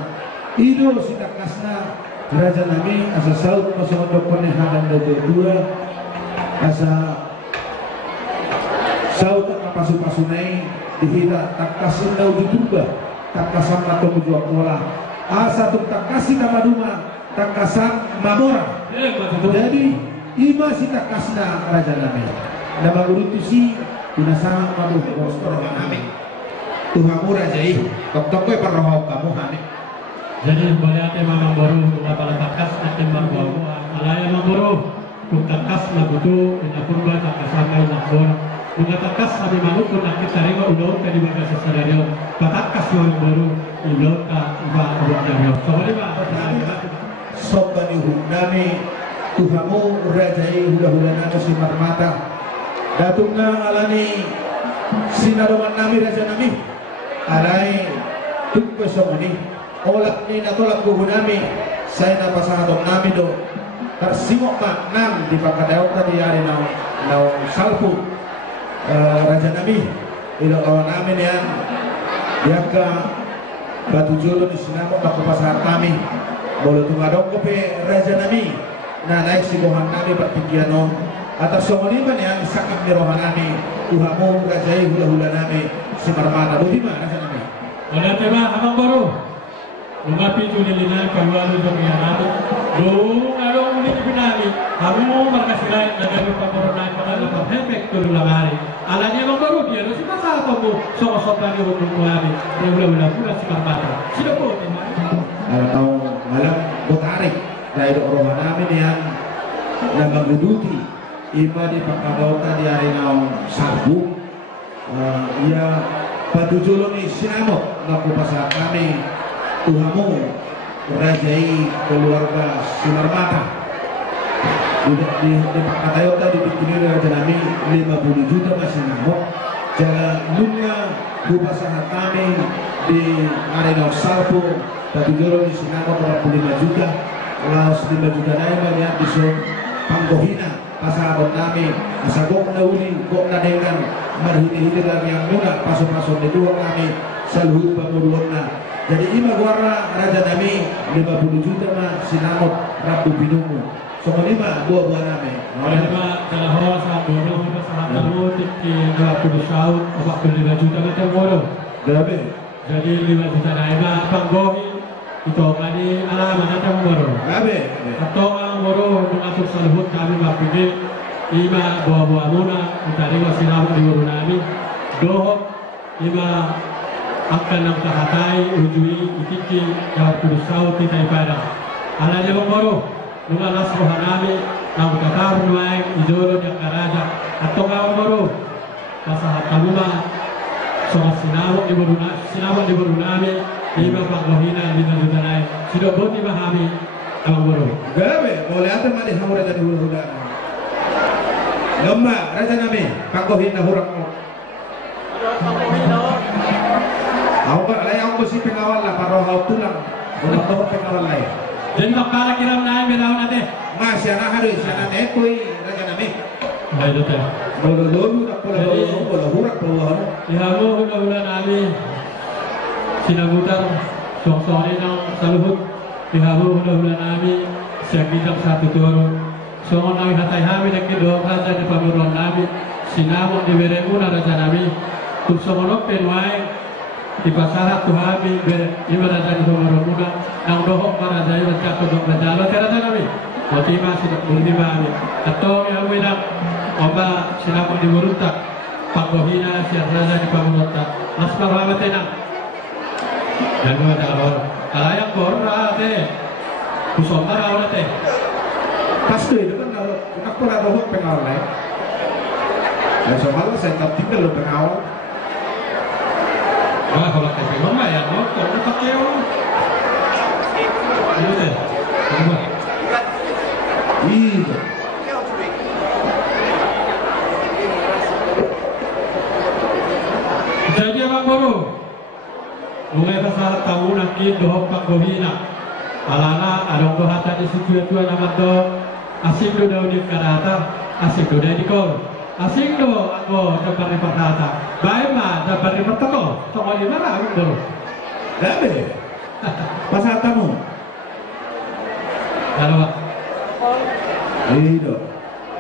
Ido sitakasna Raja Nami asa saut masuk dokone hadan dojo dua asa saut pasu-pasunai dihita takasin dau dituba takasan atau menjual pola asa tuk takasi kamaduma takasan mamora jadi ima sitakasna Raja Nami nama guru tusi dinasang mabuh bostor Nami Tuhamu Rajai tok-tokwe perrohau kamu Hani jadi boleh ate mamang baru kita pala takas ate mamang alaya mamang baru kung takas na buto ina purba takasangay na bon kung takas sabi manuk kung nakita rin ulo ka di ba sa salario patakas mamang baru ulo ka iba ulo ka so wala ba soba ni hundami Tuhamu Rajai hula-hula nano si marmata datung na alani sinadoman nami Raja Nami alay tukpe somoni olak ni natolak buhu nami saya napasahatom nami do tersimok pak nam di pakadaok tadi hari nau salpu Raja Nami ilo kawan nami nian yaka batu jolo di sinamok aku pasahat nami boleh tumadok kope Raja Nami na naik si bohan nami pertikiano atas somoniman yang sakit ni rohan nami Tuhamu Rajai hula-hula nami si marmata budiman Raja Nami oleh tema abang baru Lumapi julilina kawalu jomiyanamu do aro uni binali kamu markasirai nagaru pamoronai pada lepas hepek tu lamari alanya baru dia si pasal kamu sok-sok dari hukum kuari ulah-ulah pula si marmata sila po atau malam botarik dari rohan nami yang nagaguduti ima di pakabauta di arenau sarbu ia patujulo ni sinamok ngaku pasal kami Tuhamu Rajai keluarga Sinarmata di Pakatayota dipikirin Raja Nami 50 juta masih namok jalan dunia bupasahat kami di Arenau Salpo tapi joro di Sinamok 45 juta laos 5 juta na yung malihat di so panggohina pasahabot namin asa gok na uli gok na dengan marhiti-hiti lang yang muna pasok-pasok di dua kami sa luhut pamuluan na jadi ima guara Raja Nami 50 juta mah sinamot Rabu Binumu sama lima buah-buah nami oleh lima dalam hawa saat bodoh kita sangat tahu tiki 20 tahun 45 juta kita bodoh berapa? jadi 5 juta naima panggohi itu tadi alamat nanti bodoh berapa? atau orang bodoh mengatur saluhut kami waktu ima buah-buah muna kita rewa sinamot di bodoh nami doh ima akan nam tahatai ujui itiki jawab kurusau kita ibadah ala jabang moro nunga nas rohanami nang katar nuai ijolo yang karaja atau kau moro pasahat kaluma soal sinawak di berunami lima panglohina di najudanai sudah boti bahami abang moro gawe boleh ada mati hamur aja dulu udah lomba raja nami pangkohin nahurak mo aku si pengawal lah paroh kau tulang udah tahu pengawal lain jadi makala kiram naik bedaun nate masih anak harus anak ekoi raja nami baik itu dulu tak boleh hurak bawah ihamu hula nami sinagutar song-songnya nang saluhut ihamu hula nami siang bidang satu toro songon nami hatai hami neki doang raja di pamuron nami sinamong di beremuna raja nami tuk songonok penwai di pasarat tuhami lima raja di pamuron muda nang dohok para raja yang jatuh dok raja raja nami motima sidak burdi bami atau yang wedang oba sinamong di buruntak panggohina siang raja di pamurontak asmar ramatena dan dua dalam alayak borra teh kusomar awal teh pasti itu kan nak pula rohok pengawal lain dan semalam saya tak tinggal lo pengawal wah kalau kayak gimana ya lo kalau pakai orang itu deh coba iya jadi abang baru mulai pasal tamu nakit dohok panggohina alana adong dohata di situ itu nama do asing do daun di karata asing do dari kor asing do anggo dapat di perkata baik mah dapat di perteko toko di mana abang baru gawe pasal tamu kalau iya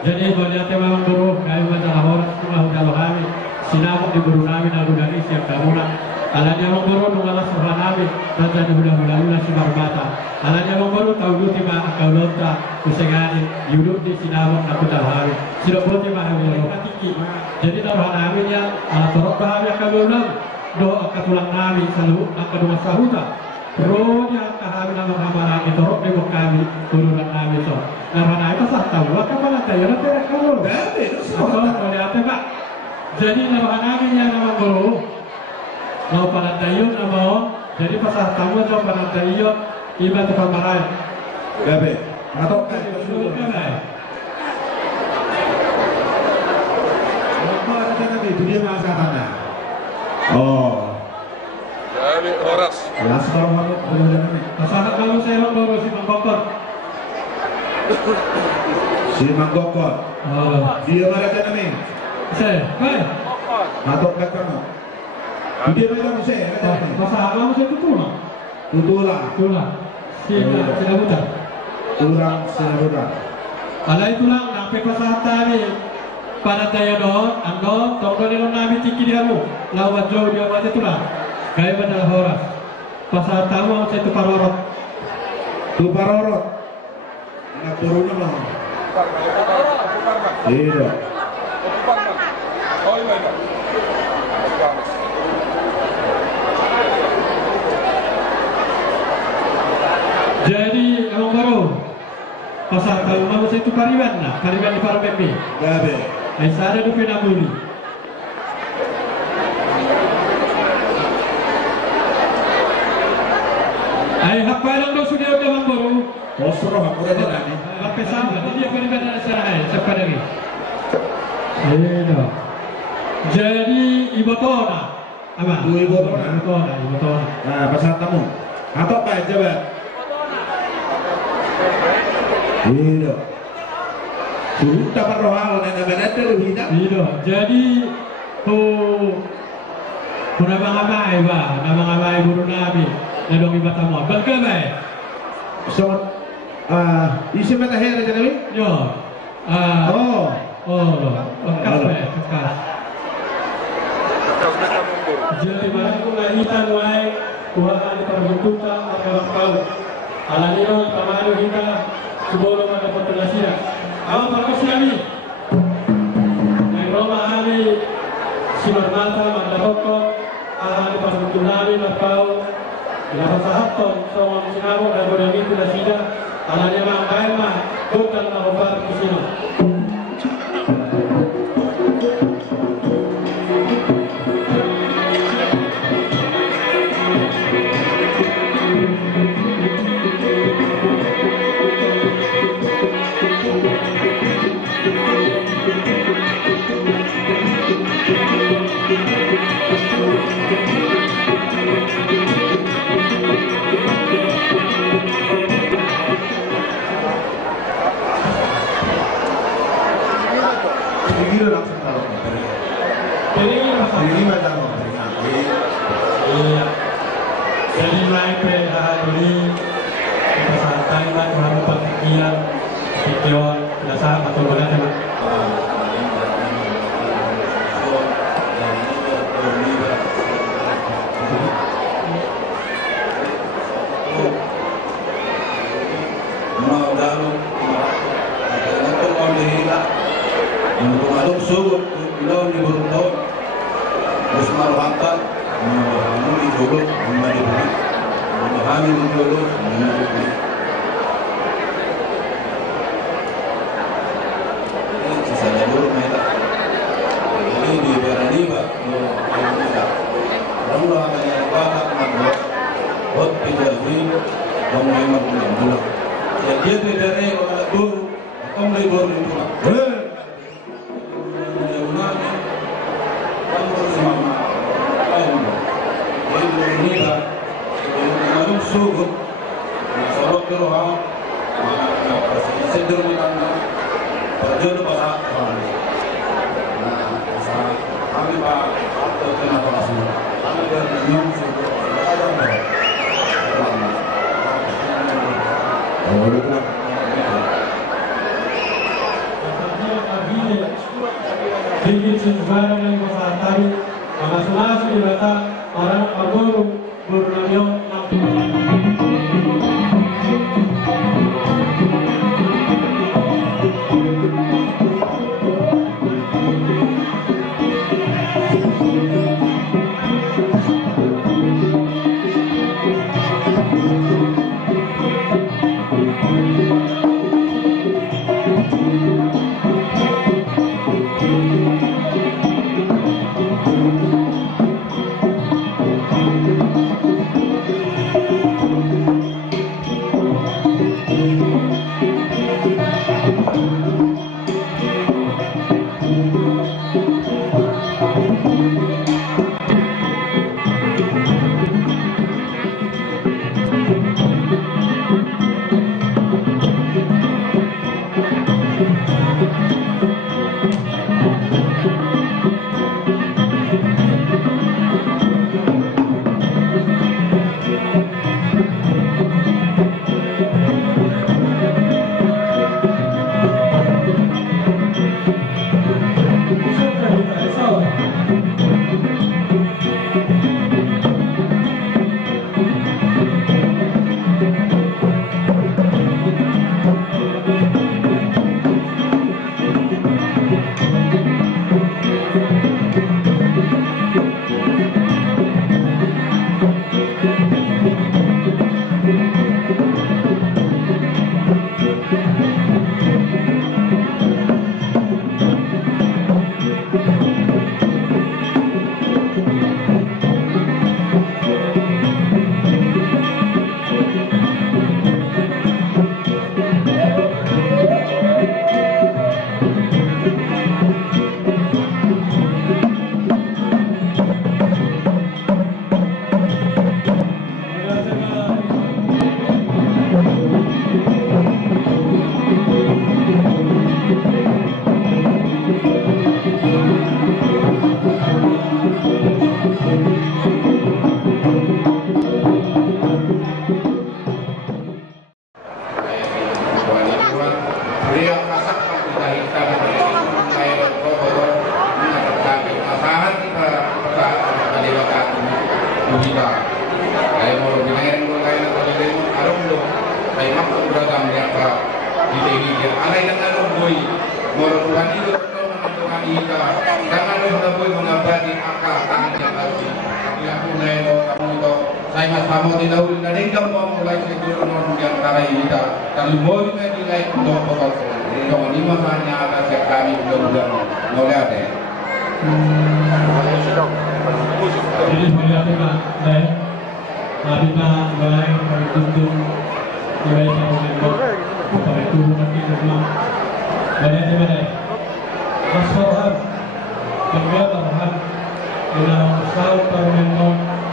jadi boleh tema abang baru kayu masalah orang semua udah lo kami sinamuk di buru nami nalu dari siap tamunan ala dia mengkoru nungalas rohanami raja di hula-hula si barbata ala dia mengkoru tahu dulu tiba akal lonta usengani yuduk di sinamuk aku talhari sudah boleh tiba hari tiki jadi rohanami yang ala torok bahami akal lonam do akal tulang nami selalu akal rumah sahuta rohnya kahami nama kamarang torok di kami turunan nami so rohanami pasah tahu akal mana tayo na terek kalau gawe itu semua boleh apa pak jadi rohanami yang nama guru mau pada tayo na mau jadi pasal tamu itu pada tayo iba tu pamarai gawe atau kan apa ada nanti itu dia masa tanah oh gawe horas kelas kalau mau pasal kalau saya baru si mangkokot si manggokot dia mana nami saya baik atau kan kamu dia bilang saya pasal kamu saya tutulah sila buta kurang sebulan ala itulah nape pasal tadi pada daya don ando tongkol nabi tiki diamu lawat jauh dia baca itulah gaya pada horas pasal tamu saya tu parorot nak turun nama iya oh iya jadi abang baru pasal tahu mau saya tu pariban di Parabembe gawe Aisyah ada dupi naburi ay hak lang daw sudah abang baru kosro aku ada nami sampai sama dia pariban ada sana siapa lagi iya jadi ibu tona apa ibu tona nah pasal tamu atau apa coba iya sudah perrohal dan ada ruhida iya jadi nama ngamai buru nabi nadong iba tamu berkebay so isi mata hair aja nabi yo bekas jadi barang kulahitan wae kuhaan di perbentukan agama kau alanino kamaru kita sebelum ada potensinya awal pakai siami yang Roma hari sinar mata mata rokok alami perbentukan nabi nakau Ilasasahaton sama sinabo dan bodemi tidak sida alanya mah kain mah bukan marobar kusino. Jadi mulai hari ini kita santai kan melakukan kegiatan video dasar atau bagaimana? Nay mas pamo tinaw na ringgam mo mulai siguro non yang taray kita. Kalumol na dilay kundo potol ko. Yung lima kanya ata sa kami bulan mulai ate. Jadi melihat kita, hari na baik kami tuntun, mulai tahun ini, sampai turun nanti rumah. Banyak yang ada. Masalah, tinggal bahan, dengan masalah parlemen,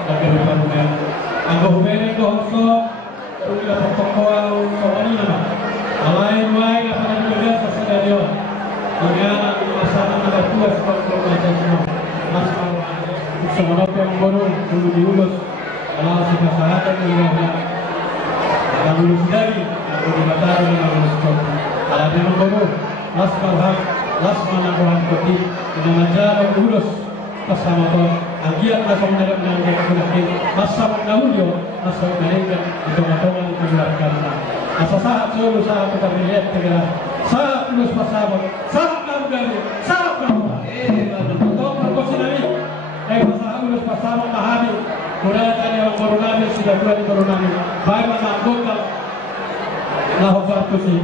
dan parlemen. Anggo humen itu harus udah pokok soalnya nama. Lain apa yang juga sesudah dengan masalah ada dua sekolah macam semua. Masalah semua yang baru dulu diurus. Kalau sudah saat yang ada lulus lagi, atau dibatasi dengan lulus sekolah. Kalau yang baru, masalah mana orang putih dengan ajar lulus bersama Tuhan. Agiat langsung dari menanggung kebenaran masalah dahulu, masalah mereka itu matongan keluarkan. Asal saat seluruh saat kita melihat segala saat lulus bersama, saat kamu saat kamu. Betul perkosinami. Masalah lulus bersama pahami. Mulai tadi orang baru nabi sudah dua di baru nabi. Baik mana anggota lahofar kusi.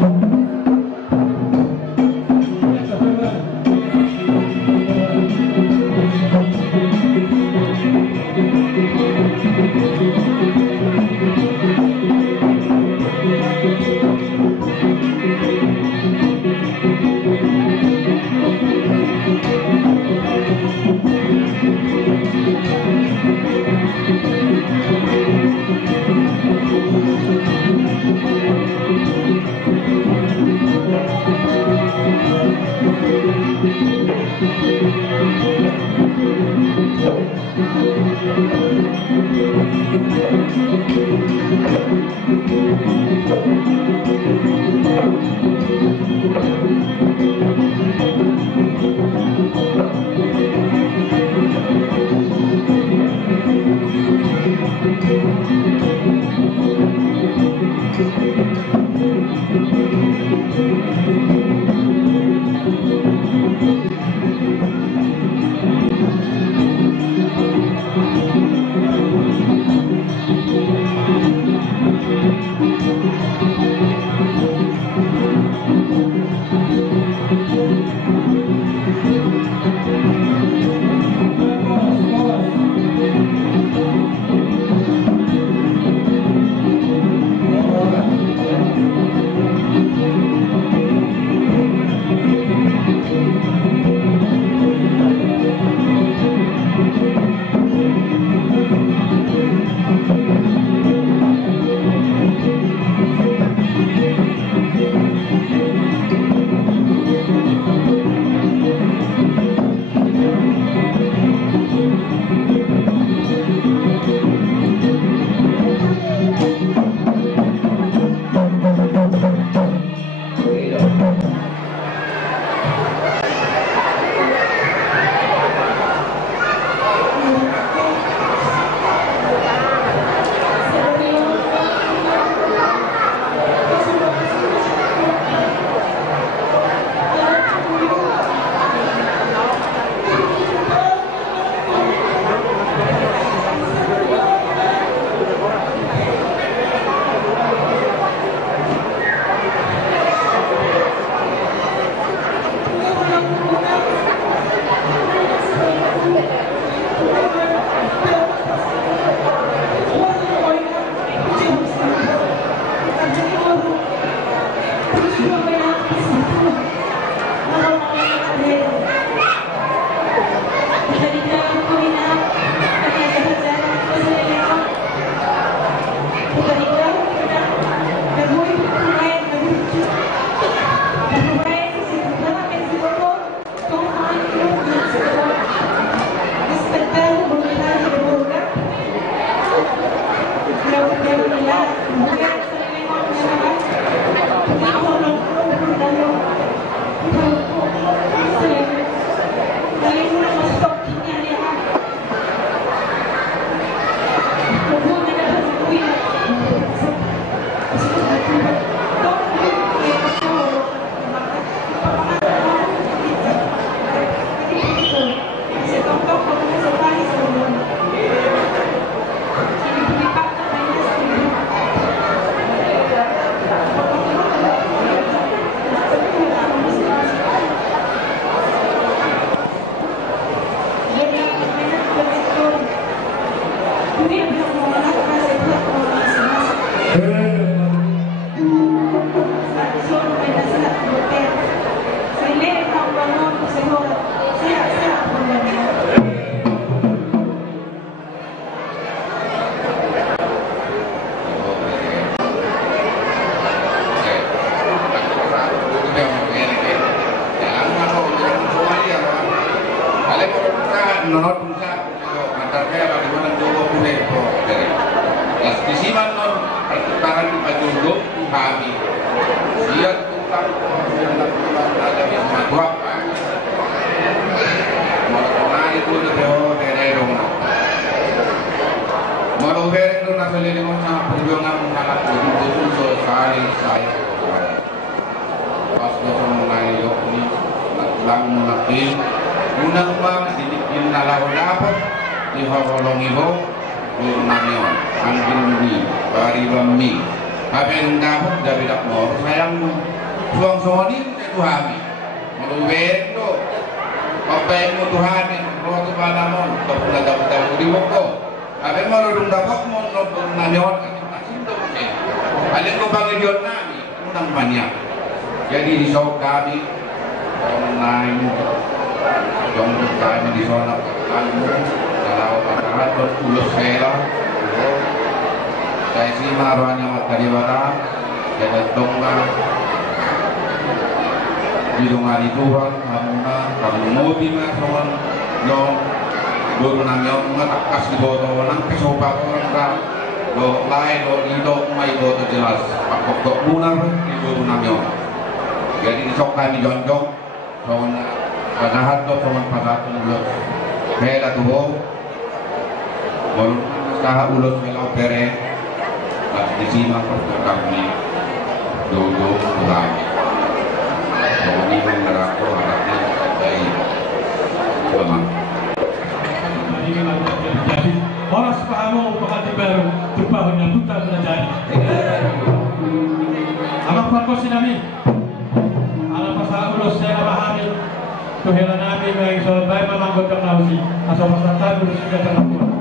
menurut bisa antar kaya di mana jowo pule itu dari las disiman non pertukaran di pajondo kami dia tukang ada yang madua mau itu jowo dari rumah mau beri itu nasi leleng sama perjuangan mengalah betul sekali saya pas dosa mengenai ini lang mengakhir unang bang didikin nalaw dapat diholong iho burnamyon angin ni bari bami apa yang dapat dari dak mor sayang mo suang soni itu hami meluwen do apa yang mo Tuhan roto banamon to pula dapat di woko apa yang marudung dapat mo no burnamyon asin do ke alin ko bang idiot nami unang banyak jadi di sok kami online jongkok kami di sana kamu kalau pasangan berpuluh sela saya sih maruahnya materi barang jadi dongga di dongga di Tuhan kamu mau bina kawan dong baru nanya mengatakas di bawah orang kesopak orang dah do lain do ido mai do jelas pakok do munar di baru nanya jadi sok kami jonjong kawan padahat do kawan padahat ulos kaya tuho baru saha ulos melau pere tak disima kami dodo kami ini mengerako harapnya baik sama jadi oras paamo pakati baru tupahon yang tuta menjadi amak perkosi nami alam pasal ulos saya pahami tuhela nami yang soal baik memanggot nausi asal pasal ulos sudah terlakukan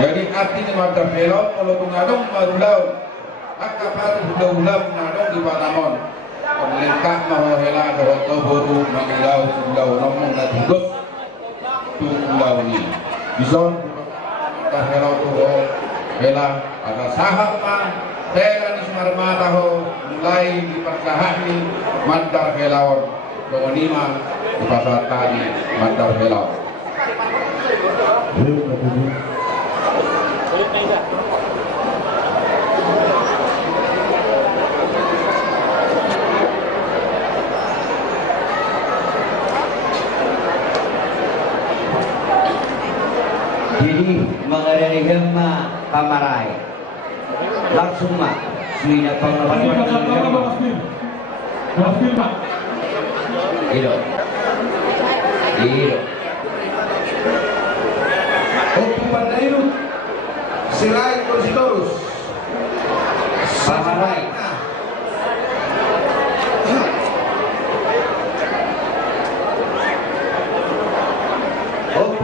jadi artinya mantap helom kalau tungadong marulau akapatu udah nadong di Patamon Lengkap mahela dohoto boru mengilau sulau nomong na tugas tu ulau ni. Bison tak helau tu hela ada sahab mah hela ni semarmata ho mulai dipercahai mandar helawar doonima di pasar tadi mandar helawar. Jadi mengenai gemma pamarai langsung mak sudah pamarai Ido Pandairo Sirai Korsitorus pamarai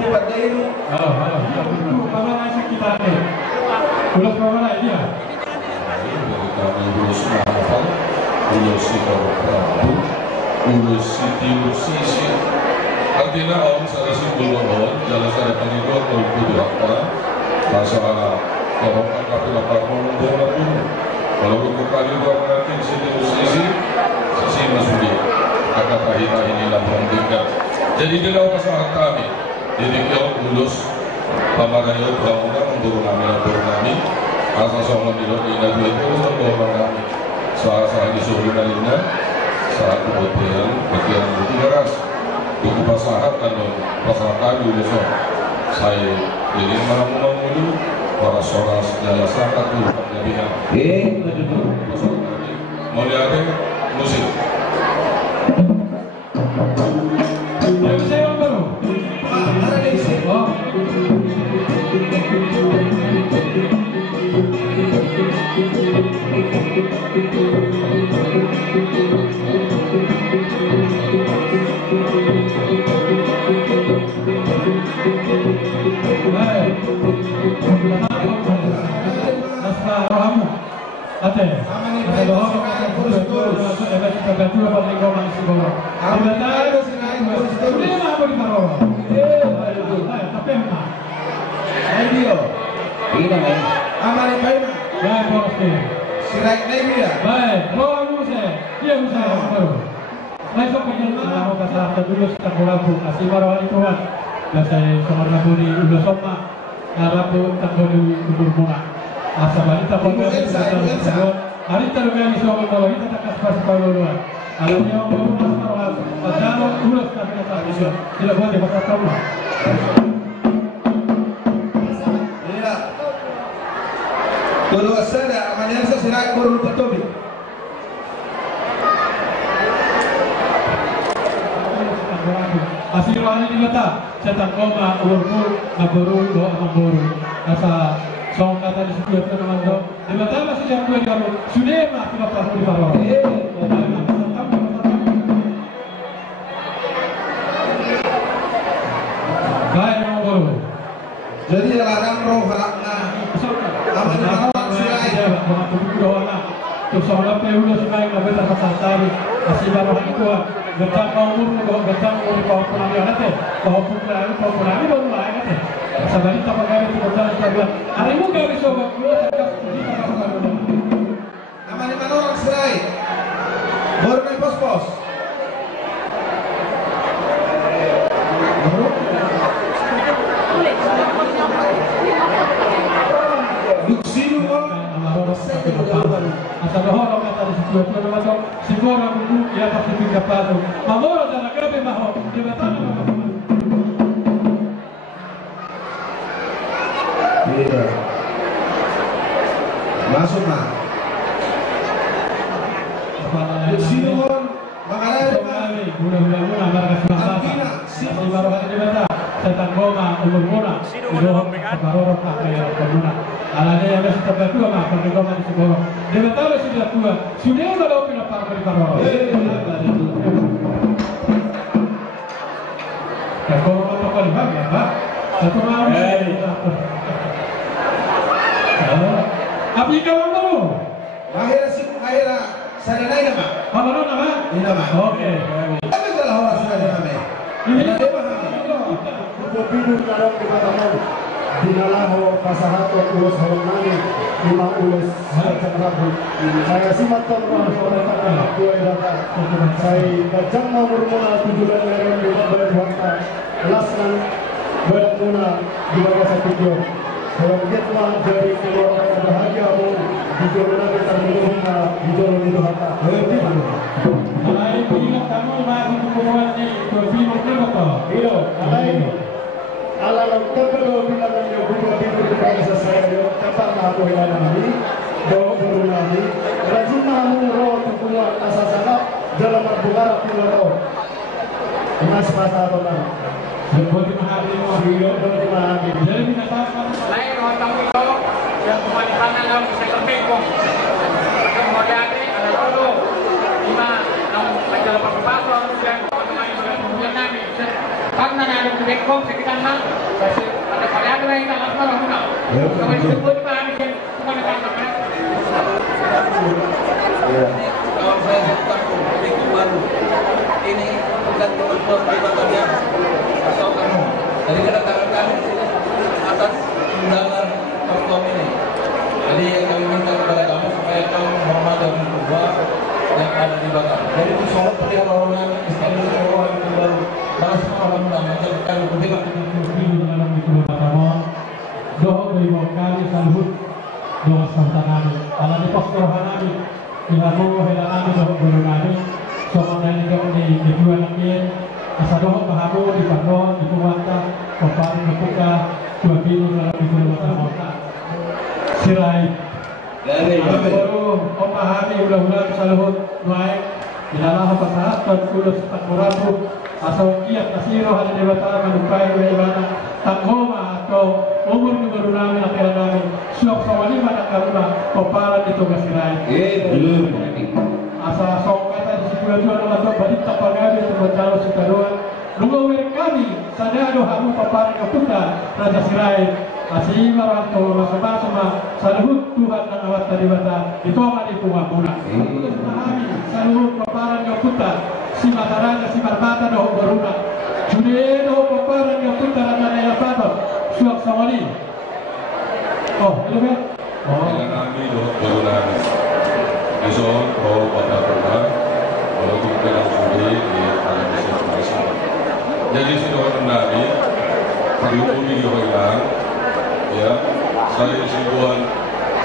Pandairo pamarai sekitar ini ulas pamarai dia Kami urus mahal, urus Prabu, urus sisi. Artinya om saya simbol bahwa jalan saya panggilan untuk apa? Masa kalau angkat lapar membuat pun kalau untuk kali berarti sisi masuk kata tahita ini laporan tingkat. Jadi dalam masalah kami, jadi kalau urus pamadayo bangunan memburu kami. Asal soal milot di Nabi itu membawa kami saat disuruh narinya saat kemudian bagian bertigaras untuk pasahat dan pasahat kami besok saya jadi malam mulu para soras jala sangat tuh jadinya pasahat kami mau lihat musik yang saya baru ada di sini Dulu asada amannya sirai koru patobi. Asli wali di mata cetak koma urut naboru do naboru asa song kata di sekitar teman do di mata masih yang kue baru sudah mah kita perlu di bawah baik naboru Jadi larang roh halakna. Aman halak sirai. tu soalnya peluang sungai nabi terpasar asli baru itu gacang umur gacang umur kau pulang ya nanti kau pulang baru lain nanti sabari tak pakai itu gacang sahaja hari ini kau bisa keluar Aman orang sirai. Baru naik pos-pos. Duksinu asal orang kata di situ itu nama sigora buku ya pasti tiga paru mamoro dan kabe maho di batang iya masuk mah Duksinu mengalami mudah-mudahan marga Alpina si baru di batang setan goma umur muna udah baru pakai guna alane yang masih terbaru mah pakai goma di sigora di batang sudah tua sudah kalau pina paru di paru kalau apa kali ya pak satu malam abi kawan baru akhirnya sadanaina mah Kamu nama? Ini mah. Oke. Tapi salah orang sudah nama. Ini Pupinu karong di Batamon, dinalaho pasahato ulos hormani, lima ulos semacam rabu. Saya simatkan roh oleh tanah dua irata. Saya kacang mamur muna tujuan yang di bawah wakta. Lasnan berat muna di bawah satu jo. Saya berjaya dari keluarga bahagia mu di jodoh kita menuhuna di jodoh itu hata. Alay pingat kamu masih kumuhan ni Pupinu kenapa? Iyo, alay. Alam terkadang bilangan yang bukan itu kepada saya yang dapat aku hilangani, doa berulani, rajin mahu roh tukuan asasana dalam berbunga piloto. Mas mata orang. Sebut dimahami Iyo, doa dimahami. Jadi binatang Lain orang itu yang kembalikan dalam sektor pekong. Kemudian ada dulu lima majalah perpasan dan kemudian kami karena ada pekong sekitar mana ada kalian yang dalam orang mana. Kalau disebut mana yang mana kan? Kalau saya tentang pekong baru ini bukan teman-teman pribadinya atau kamu. Jadi kedatangan kami di sini atas undangan Korkom ini. Jadi kami minta kepada kamu supaya kamu menghormati dan tua yang ada di belakang. Jadi itu sholat pelihara orang istilah orang yang baru. Kalau semua orang muda macam kami berdebat dalam di Pulau Batamon, doa beri kami salut doa serta kami. Ala di pos rohani, kita mau helani doa beri kami. Soalnya ini kami di dua nakir, asal doa bahamu di Batamon di Kuwanta, Kabupaten Kepuka, Pupinu dalam di Pulau Batamon. Sirai. Baru memahami mudah-mudahan salut baik. Ilalah pasahatan kulo sepat murabu asal kiat kasiro hal dewata manupai bagaimana tanggoma atau umur baru namin akhirat namin syok sawali mana karuna koparan itu kasirai asal sok kata di sebuah tuan atau balik tapagabi sebacalo sikaruan lugawer kami sadado hamu paparan kaputa raja sirai asih marang to masama saluhut Tuhan dan awat dewata itu amani pungapuna saluhut paparan kaputa si mataraja si marbata doh baruna jude doh paparan kaputa rana ya pato syok sawali oh itu kan Dengan kami doa berulani. Besok roh pada pernah kalau kita langsung di alam bisnis. Jadi si doa nabi dihubungi orang ya saya sibuan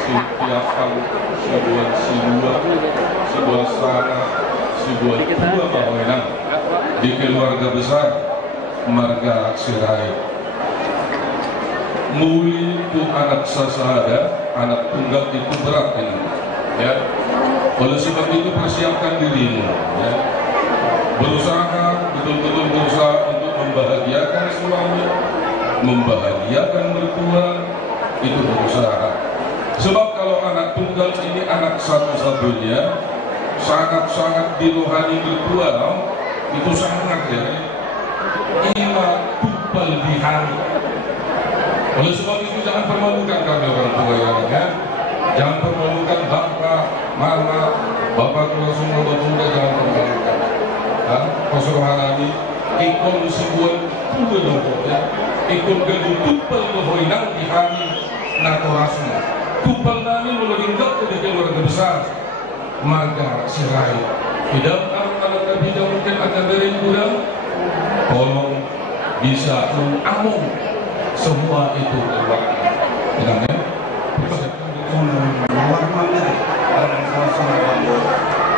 si tiapan sibuan sibuan sana sibuan dua bahoinan di keluarga besar marga Sirai. Muli itu anak sasada, anak tunggal itu berat ini, ya. Oleh sebab itu persiapkan dirimu, ya. Berusaha, betul-betul berusaha untuk membahagiakan suami, membahagiakan mertua, itu berusaha. Sebab kalau anak tunggal ini anak satu-satunya, sangat-sangat dirohani mertua, itu sangat ya. Ima tupal di hari. Oleh sebab itu jangan permalukan kami orang tua ya. Jangan permalukan bapak, mama, bapak tua semua bertunda jangan permalukan. Kosong harami, ikon sebuah tuh ya. Ikon gedung tupal kehoinang di hari nakorasmu. Tupal nami melingkap ke keluarga besar. Maka sirai. Tidak anak kami tidak mungkin akan dari kurang. Tolong bisa mengamung semua itu keluar. Tidak ya?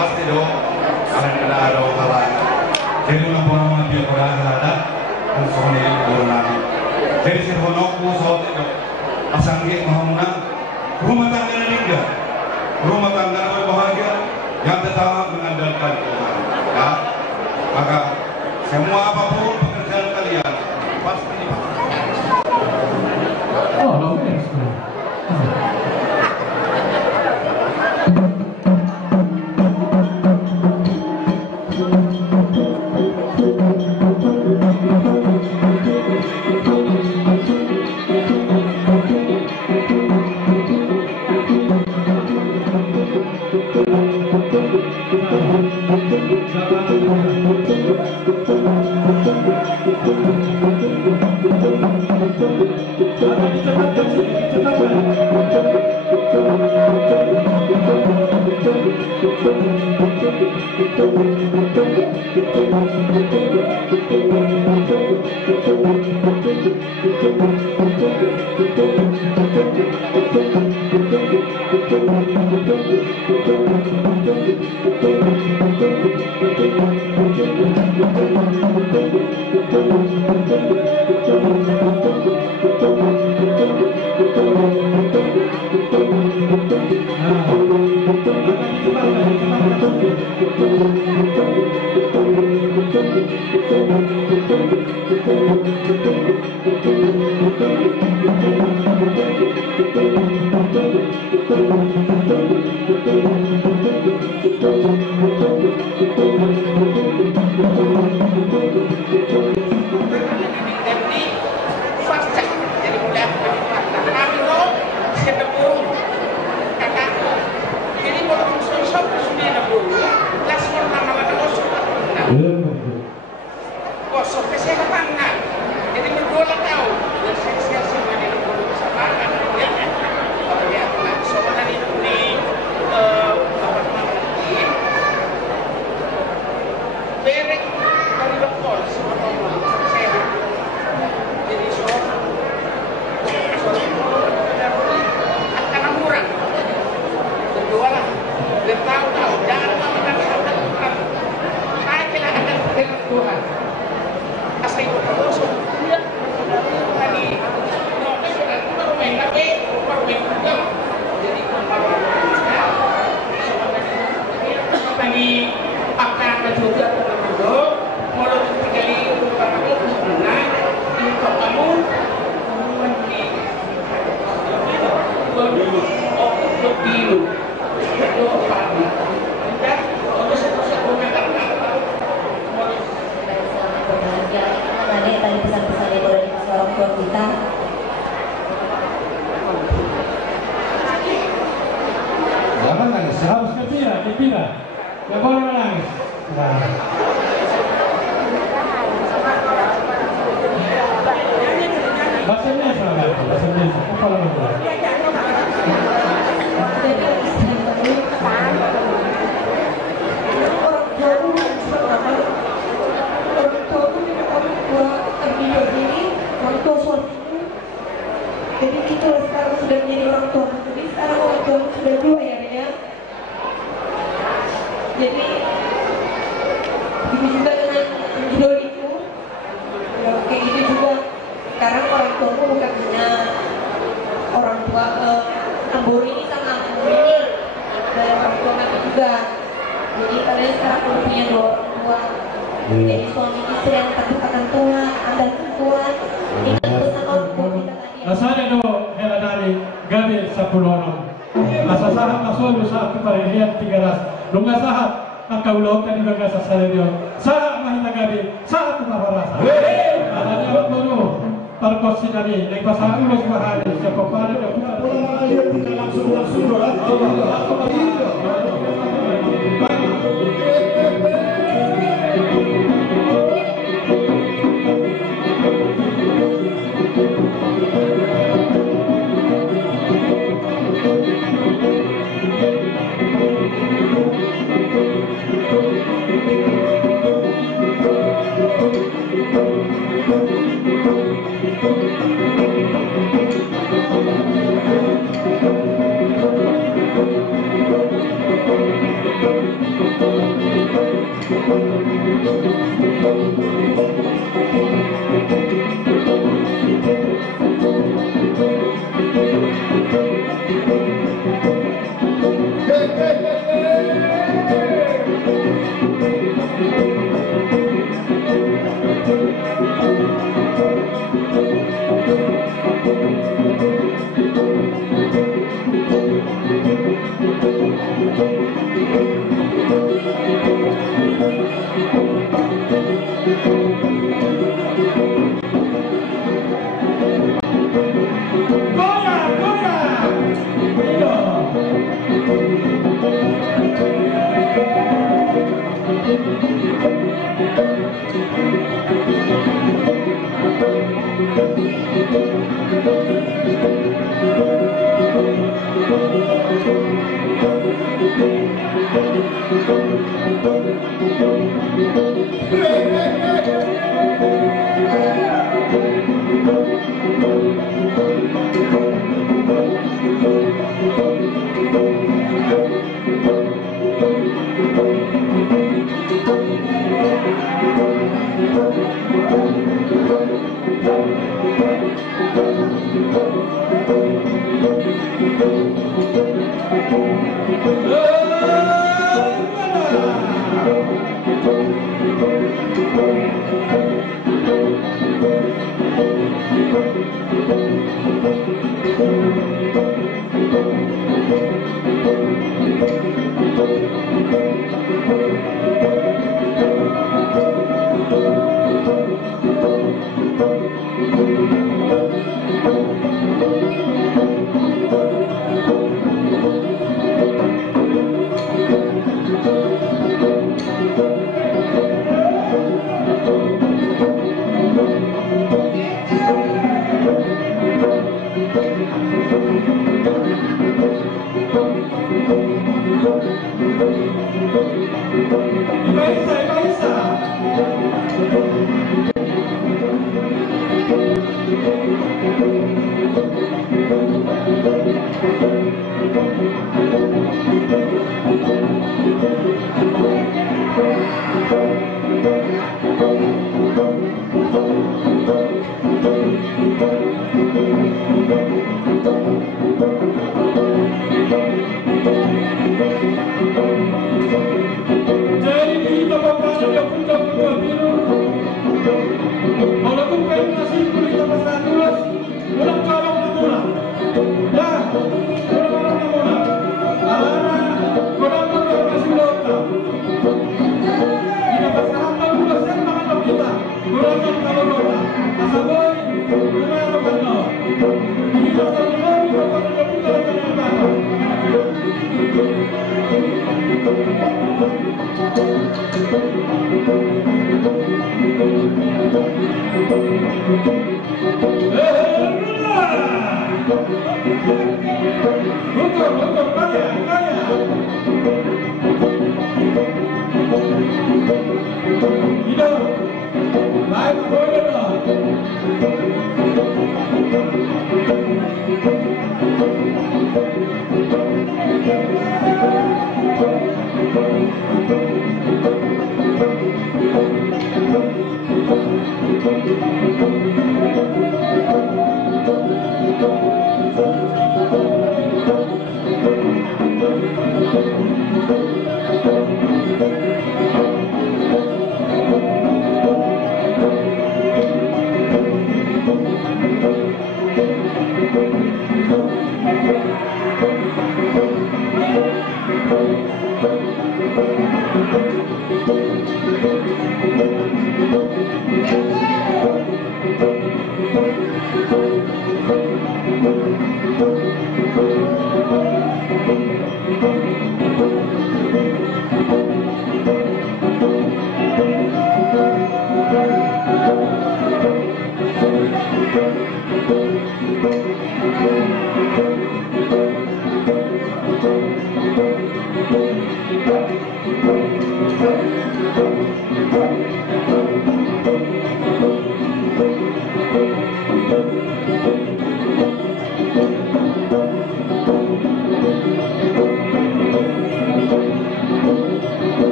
Pasti dong. Ada kalah. Jadi orang dia berada unsur nabi. Jadi si honokku soal itu asangge mahamuna rumah tangga dia, rumah tangga berbahagia yang tetap mengandalkan Tuhan. Ya, maka semua apapun pekerjaan kalian pasti oh no yes.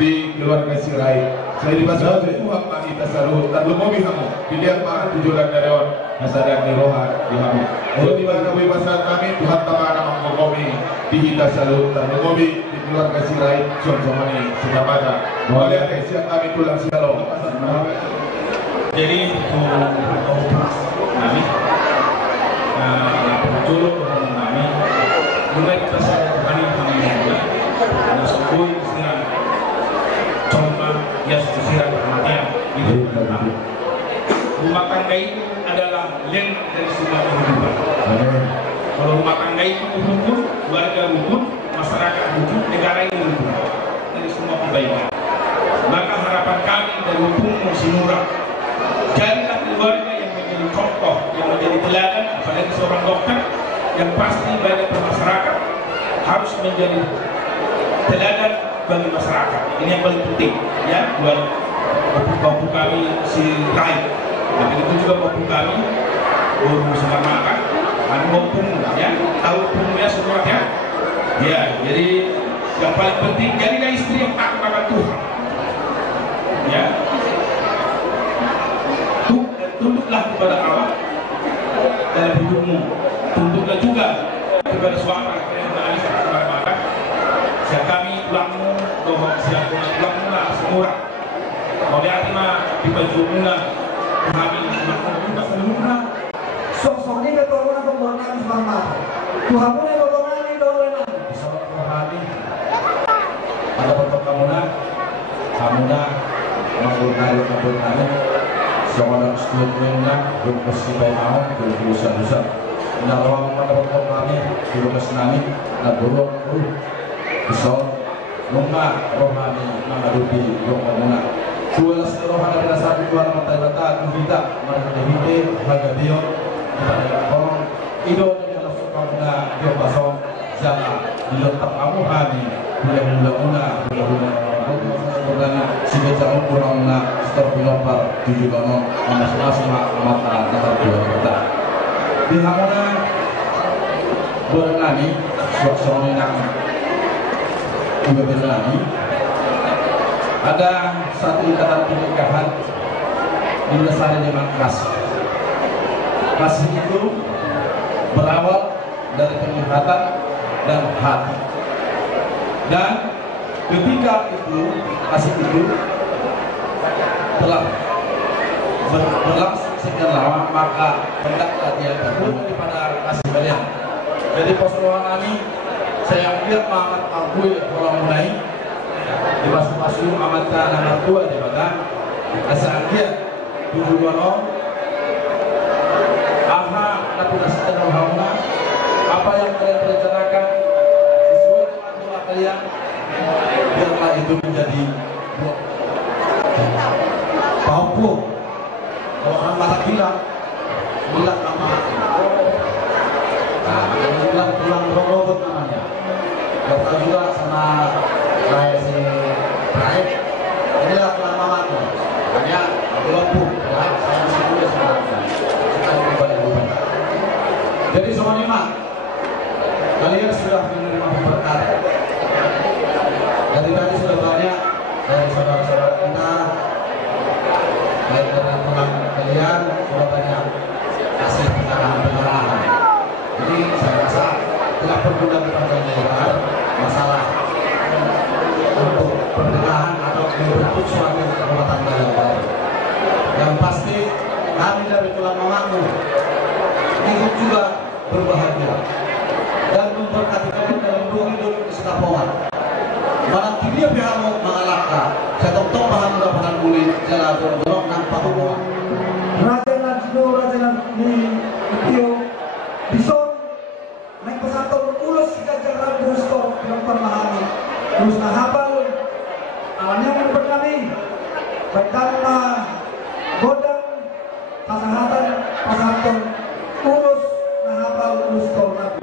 di keluarga Sirai. Saya dipasang Tuhan kita salut dan lumobi kamu pilihan pak tujuan dari on hasadan di roha di kami. Kalau di mana bebasan kami Tuhan tamana mengkomi di kita salut dan lumobi di keluarga Sirai. Sama ini sudah pada. Boleh siap kami pulang shalom. Jadi kami juluk kami mulai kita sadar kami karena sepuluh contoh yang sisiran kematian itu rumah tangga itu adalah lem dari semua kehidupan. Kalau rumah tangga itu rukun, keluarga rukun, masyarakat rukun, negara ini rukun dari semua kebaikan. Maka harapan kami dari hukum Sinura seorang dokter yang pasti banyak masyarakat harus menjadi teladan bagi masyarakat. Ini yang paling penting ya buat bapuk kami si Rai. Dan itu juga bapuk kami guru Muslimar Mata, maupun ya tahu punya semua ya. Ya, jadi yang paling penting jadilah istri yang takut akan Tuhan. Ya, tunduklah kepada Allah dalam hidupmu. Tunduklah juga kepada suami yang menangis kepada mata. Siapa kami tulangmu, bahwa siapa tulangmu lah semua. Kalau dia mah di baju muna, kami tidak semua. Sok-sok ini keturunan pembuatan semangat. Tuhan punya golongan ini golongan. Soal rohani, ada bentuk kamuna menggunakan seorang studentnya berkesi baik mau berusaha-usaha. Dalam pada bentuk kami berkesenani dan buruk besar rumah rohani menghadapi kamuna. Dua rohani dasar Tuhan mata-mata kita menghadapi harga dia kepada orang hidup dalam sukamuna dia basong jangan diletak kamu hari bulan-bulan sehingga jauh kurang setelah binopar tujuh kono masing-masing mata nomor 2 kita di hamuna berenani suasana yang juga berenani ada satu ikatan pernikahan didasari dengan kasih itu berawal dari penglihatan dan hati, dan ketika itu kasih itu telah berlangsung sekian lama, maka hendaklah dia berhubung kepada kasih kalian. Jadi persoalan kami saya lihat amat akui orang mulai di pasu-pasu amat nomor 2 di mana asal dia tujuan aha tapi dasar hamna apa yang kalian rencanakan sesuai dengan doa kalian, biarlah itu menjadi paupo. Kalau orang mata bilang nama ini bilang tulang robot namanya. Dokter juga sama kayak si Raib, inilah tulang mamaku. Hanya kelompok saya masih muda sebenarnya. Jadi semua nyimak, kalian sudah menerima berkat. Dari tadi sudah banyak dari saudara-saudara kita, baik dari teman kalian sudah banyak kasih pencerahan. Jadi saya rasa tidak perlu lagi panjang masalah untuk pernikahan atau membentuk suatu rumah tangga yang baru. Yang pasti kami dari tulang mamaku ikut juga berbahagia dan memberkati kalian dalam dua hidup istiqomah. Mana dia biar mengalahkan, saya tahu bahan mendapatkan kulit jalan dorong nampak hukum. Raja Najdo, Raja Najdi, Tio, Bison, naik pesantren ulus gajah ragu stok yang memahami, terus nahapal, awalnya menurut kami, baik karena godang, kesehatan, pesantren ulus nahapal ulus stok nabi.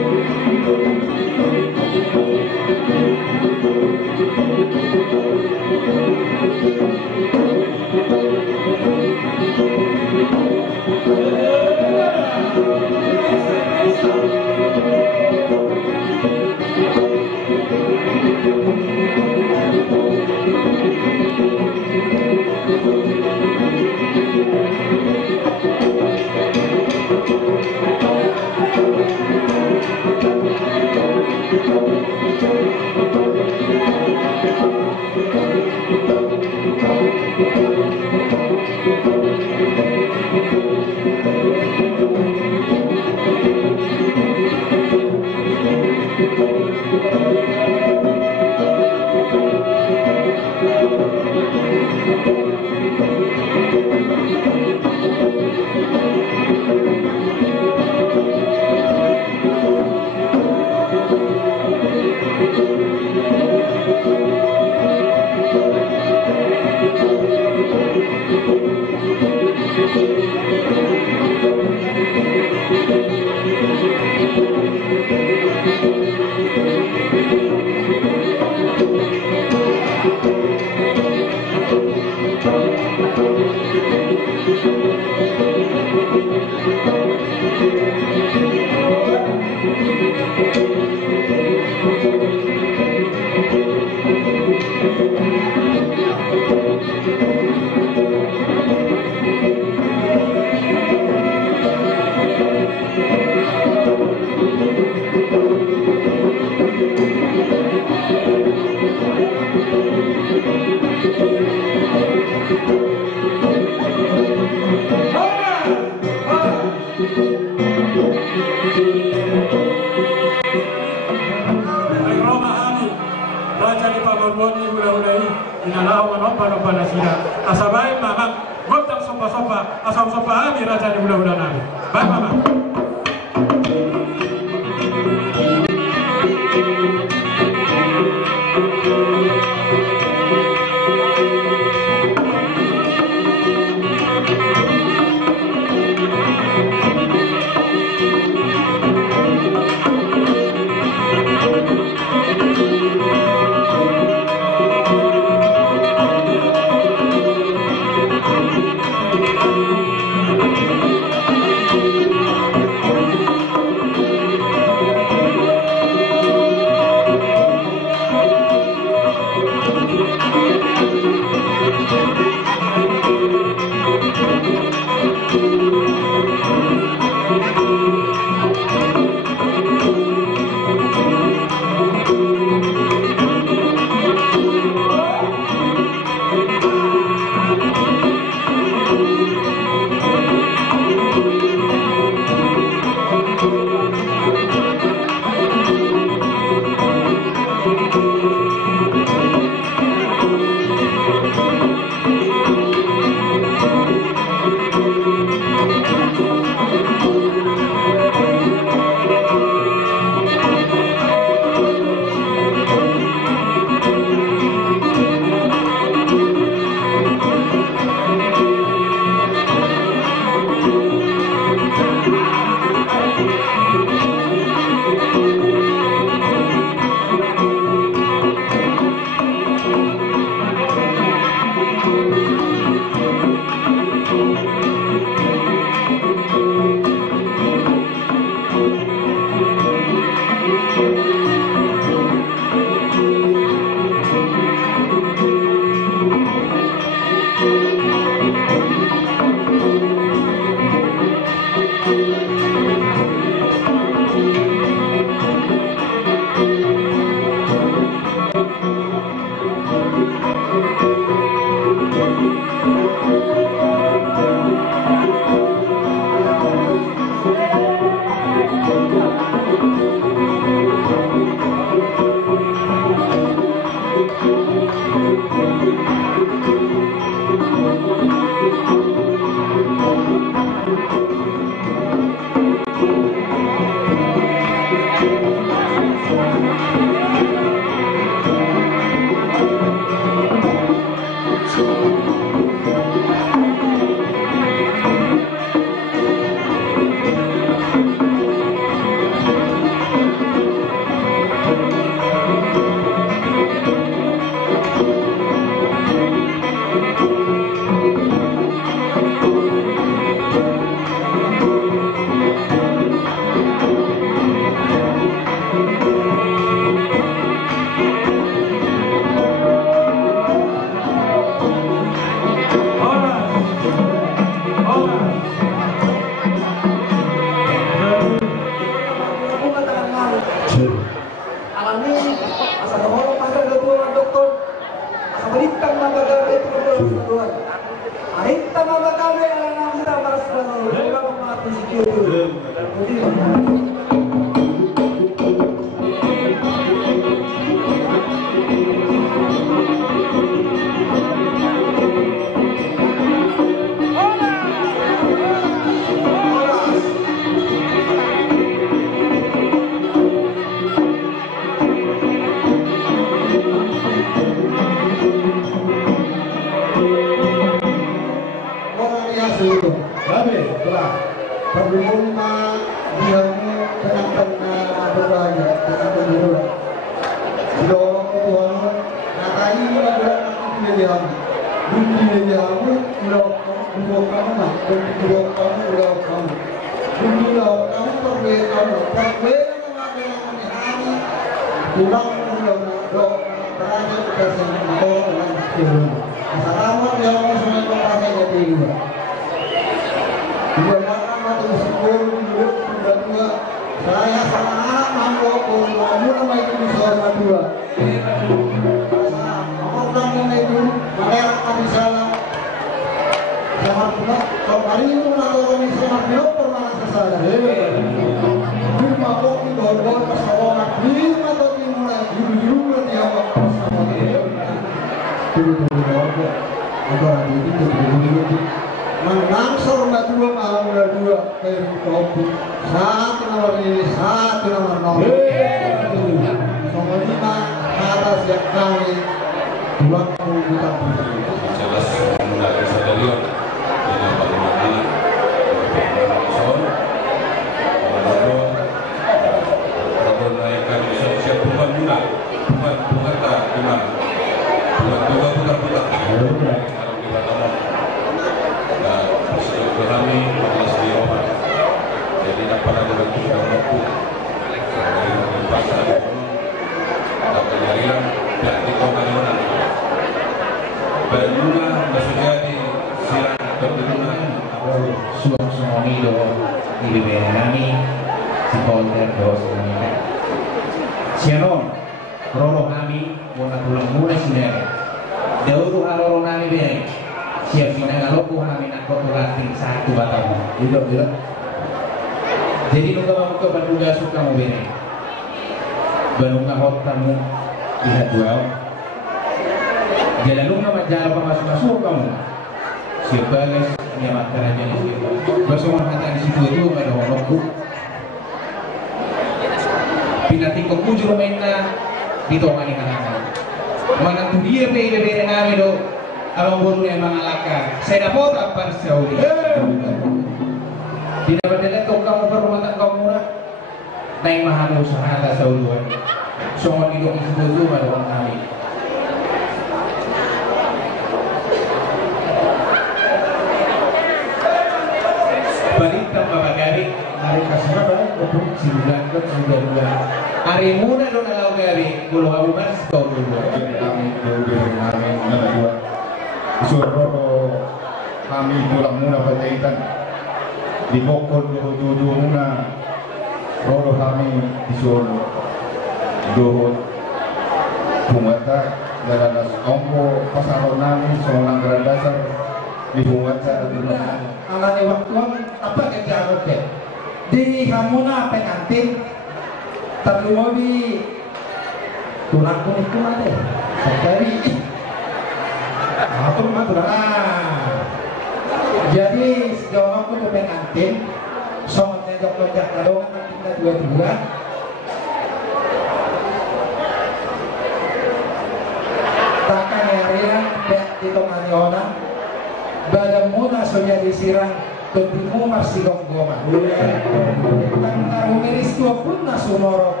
dari sirang Tetimu masih goma Tentang umiris tua pun nasumoro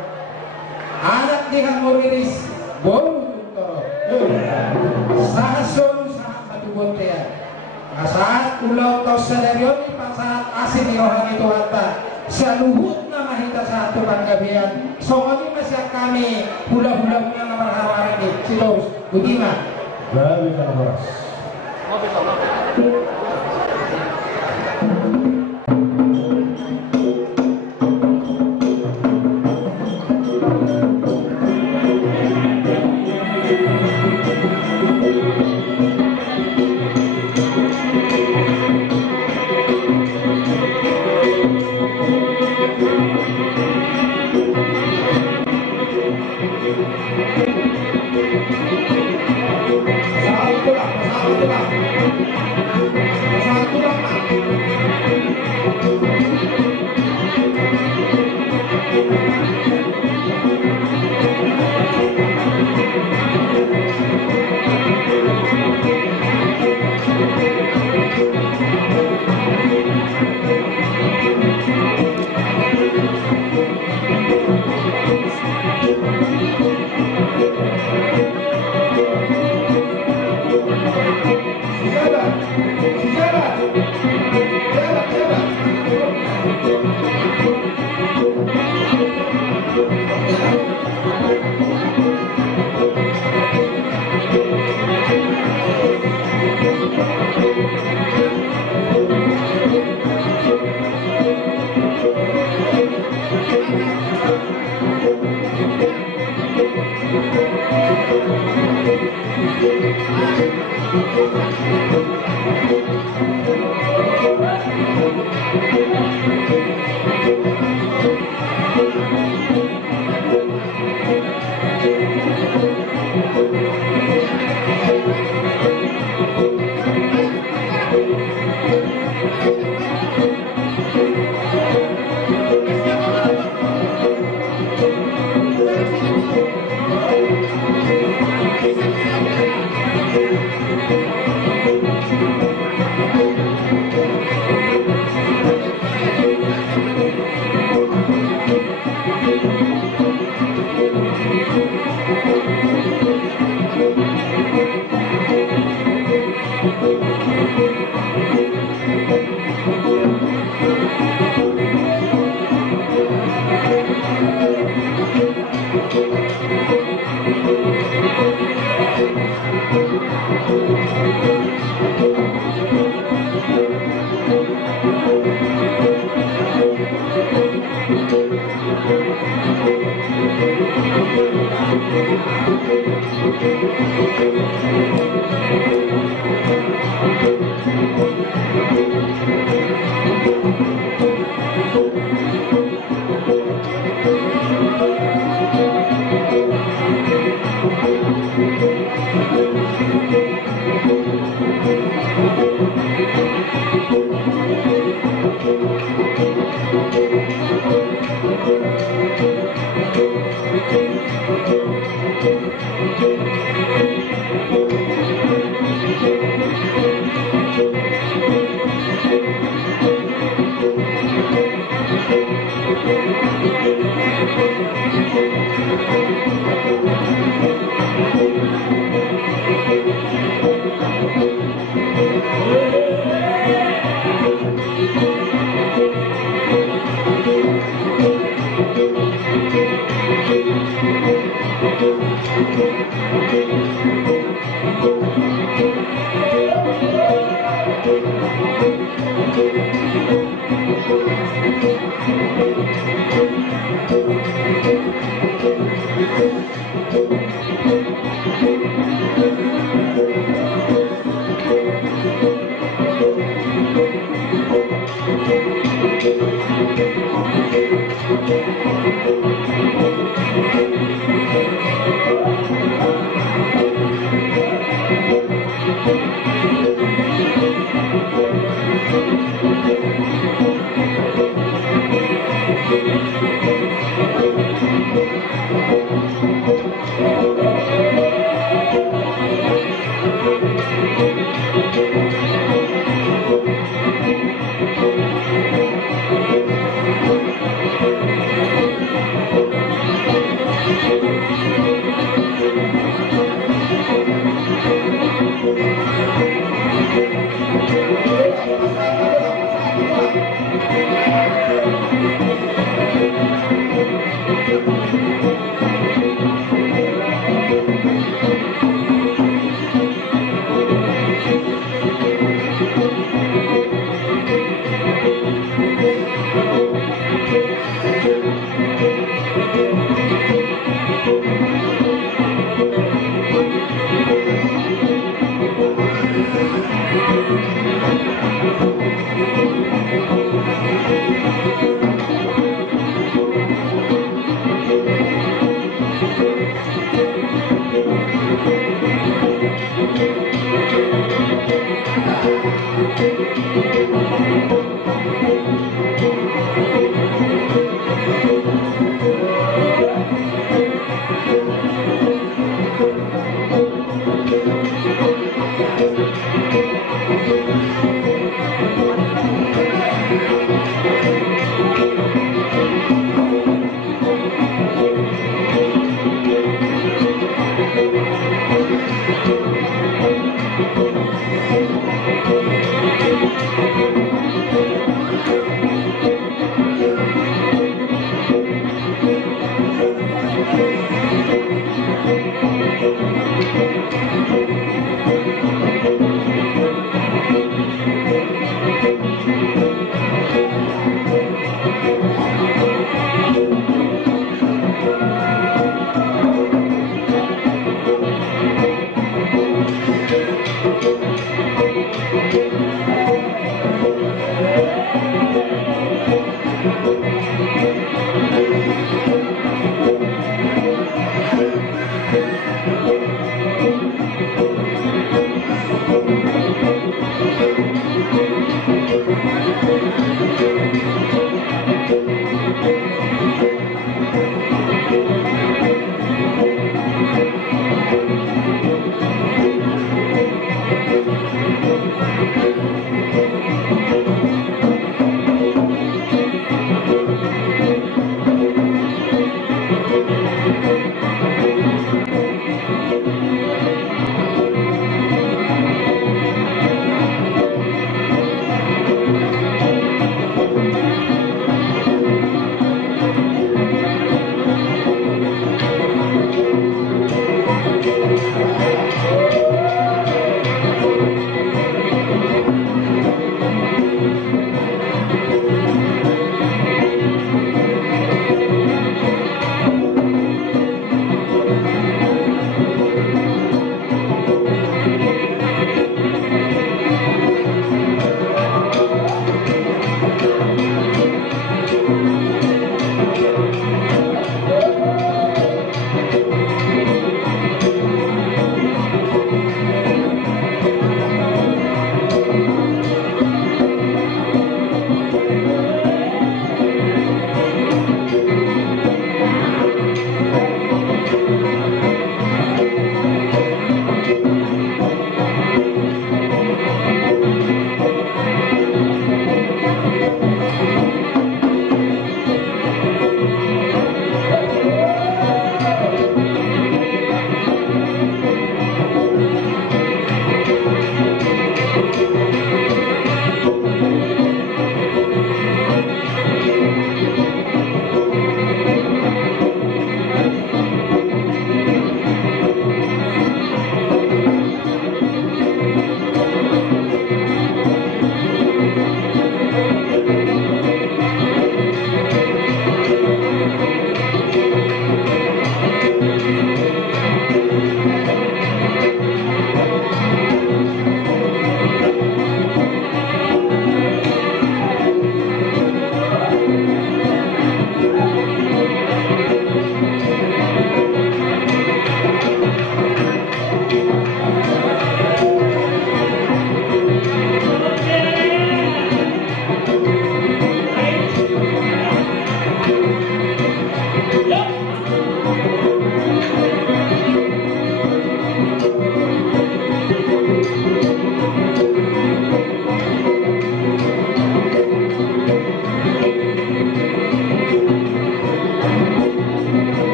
Anak dihan muriris Bolu tuntoro Sahasun sahat matubotea Saat ulau tau sadarioni Saat asin yohan itu hata Saluhut nama hita satu panggabian Songoni masih kami Hula-hula punya nomor hawa ini Silus Bagaimana? Dari Kanabaras.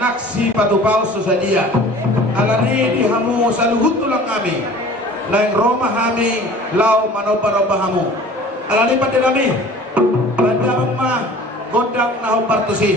naksi patupau susadia alani di hamu saluhut tulang kami lain Roma kami lau manoba-noba hamu alani pada kami bandang mah godak nahu partusi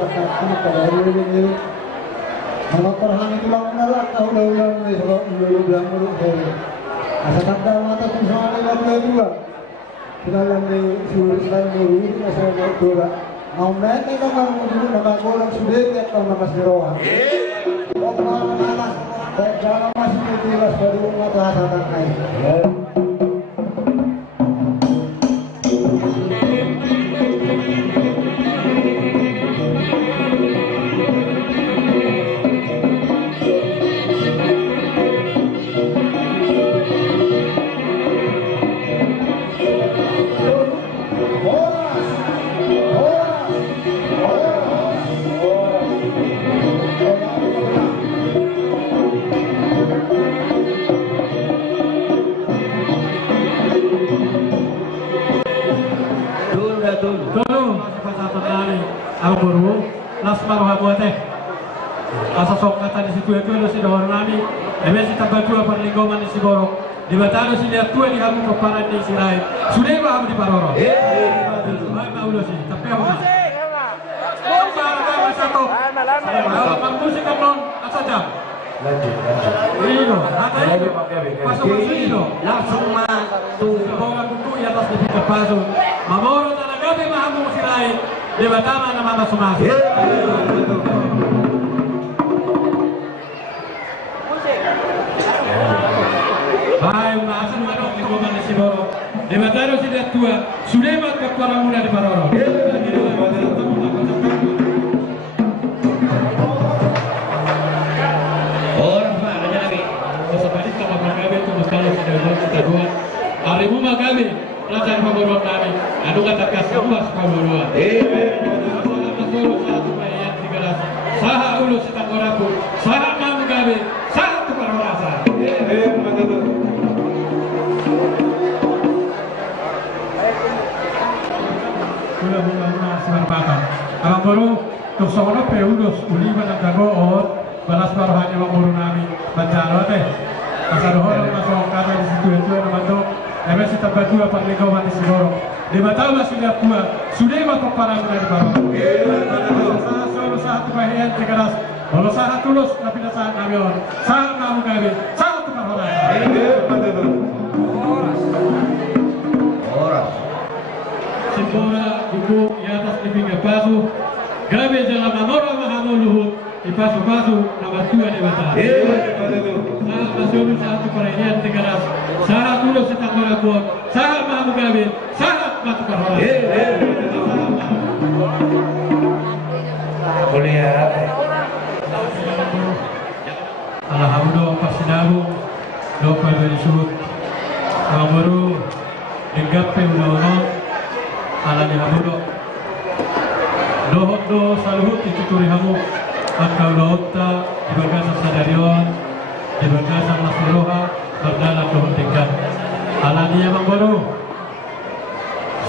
masyarakat anak pada ini kalau perhani tulang menolak tahu ulang nih kalau dulu bilang dulu asal tanda mata pun soalnya nggak dua kita yang di suruh selain dulu asal dua mau naik kita mau dulu nama golong sudah tiap tahun nama seroa oh malam atas jangan masih jelas baru mata asal naik asa sok kata di situ itu ada si dawar nami, ebe si tabatu apa lingkungan di Siborok, di batano si lihat tua di hamu keparan di Sirai, sudah apa di Paroro? Mana udah sih, tapi apa? Satu, kalau musik kan non asa jam. Ini pasok itu langsung tuh bawa buku di atas di pasok, mamoro tanah gabe mahamu Sirai, di batano nama sumas. Baik, maasan manok di Goma di Siborok. Di Bataro sudah tua, sudah mat ke para muda di Paroro. Orang mana lagi? Osapadi sama Magabe itu kalau sudah kita dua. Harimu Magabe, raja pemborong kami. Anu kata kasih luas pemborong. Solo satu bayar 13. Saha ulu setanggorapu, saha Magabe, saha tu para rasa. Sudah bunga semanfaatan. Alam baru tersono peulus uliban ang dagoon balas barohannya mamburu nami bancalo teh. Kasadohon masuk kata di situ itu naman do. Ebe si tabadua pagligawan di Sigoro. Di mata masih lihat tua sudah masuk parang dari baru. Saha solo saha tu bahian 13. Kalau saha tulus tapi saha kamion. Saha kamu gabe. Saha tu kahoran. Simbora buku di atas di pinggir pasu gabe jangan mamora mahamu luhut di pasu-pasu nama tua di mata saha masuk satu perayaan 13 saha tulus setanggung rapor saha mahamu gabe saha matu kahoran kuliah alhamdulillah pasinabu dopa dari surut baru digape udah ala ni hamudo dohot do saluhut itu turi hamu akau dohota di bagasa sadarion di bagasa nasiroha berdana dohot tingkat ala ni abang baru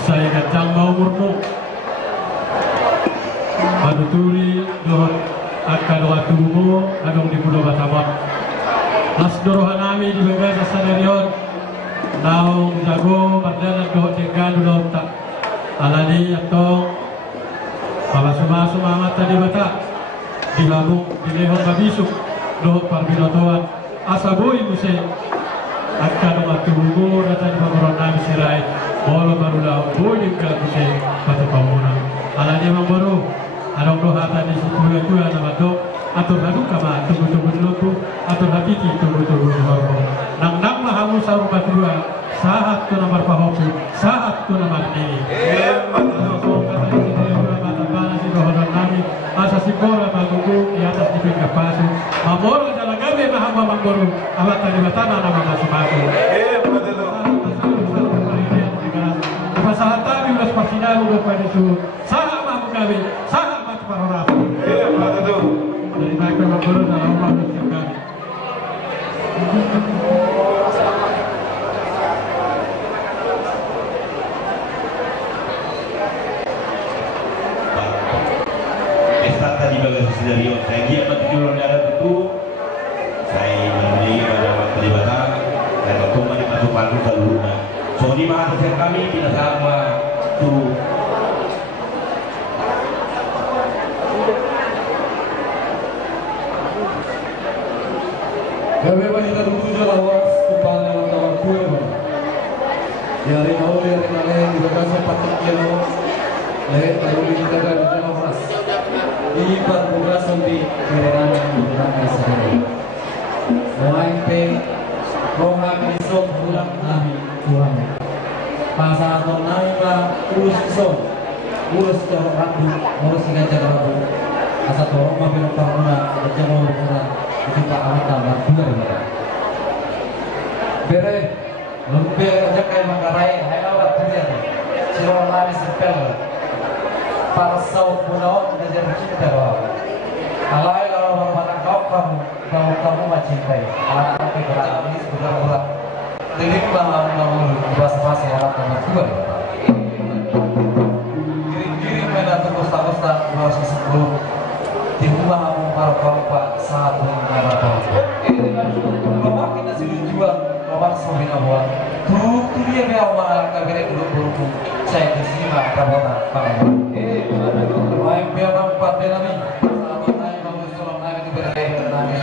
saya kacang mau murmu maduturi dohot akal watumu adong di Pulau Batamot las dorohan nami di bagasa sadarion naung jago berdana dohot tingkat dohota alani atau masu mamat tadi bata di labung di lehong kabisuk dohot parbinotoan asaboi muse akan matubugo data di pamoron nami sirai bolo baru lau boi ka muse patu pamona alani mambaru adong dohata di situ itu nama do atur hadu kama tunggu lotu atur hapiti tunggu lotu nang mahamu saru batua saat tu nomor pahoku saat tu nomor ini asasi bola bagugu di atas di pinggir pasu mamoro dalam gabe mahamba mamboro awat tadi batana nama masuk pasu pasahan tabi ulas pasinalu pada su saat mahu gabe saat matu parora dari baik mamboro dalam mahu gabe di bagasi Sidario, saya giat bertujuan darat itu, saya membeli pada pelibatan dan bertumbuh di masuk palu seluruhnya. So di mana kami tidak sama tu Kami wanita 27 lawas kepala yang tawar kue Yari nauli yari nale di bekasi patik kilo Leh tayo di dagan di dalam ras Ini perbugasan di kerenan di dalam sehari Mulai pe Roha kisok ulang nabi Tuhan Pasal atau nabi urus kisok Urus jorok rabu Urus ngajar rabu Asal dorong mabil parmuna Aja mau berkurang itu Pak Awit tambah 2 ya. Bere lumpe aja kayak makarai hai awat dia. Siro lari sepel. Parsau pulau ngajar kita wah. Alai kalau bermata kau kamu mencintai. Alat pakai berani sudah Telik bangun bahasa alat nomor 2 ya. Kirim-kirim mendatang kosta-kosta 210 di rumah kamu para satu mengarah kalau kita sudah jual kalau sobi nabuan tuh dia biar orang kagak dulu saya di sini mah kabona main biar nampak deh nami sama nanya kamu sulam nami itu berbeda nami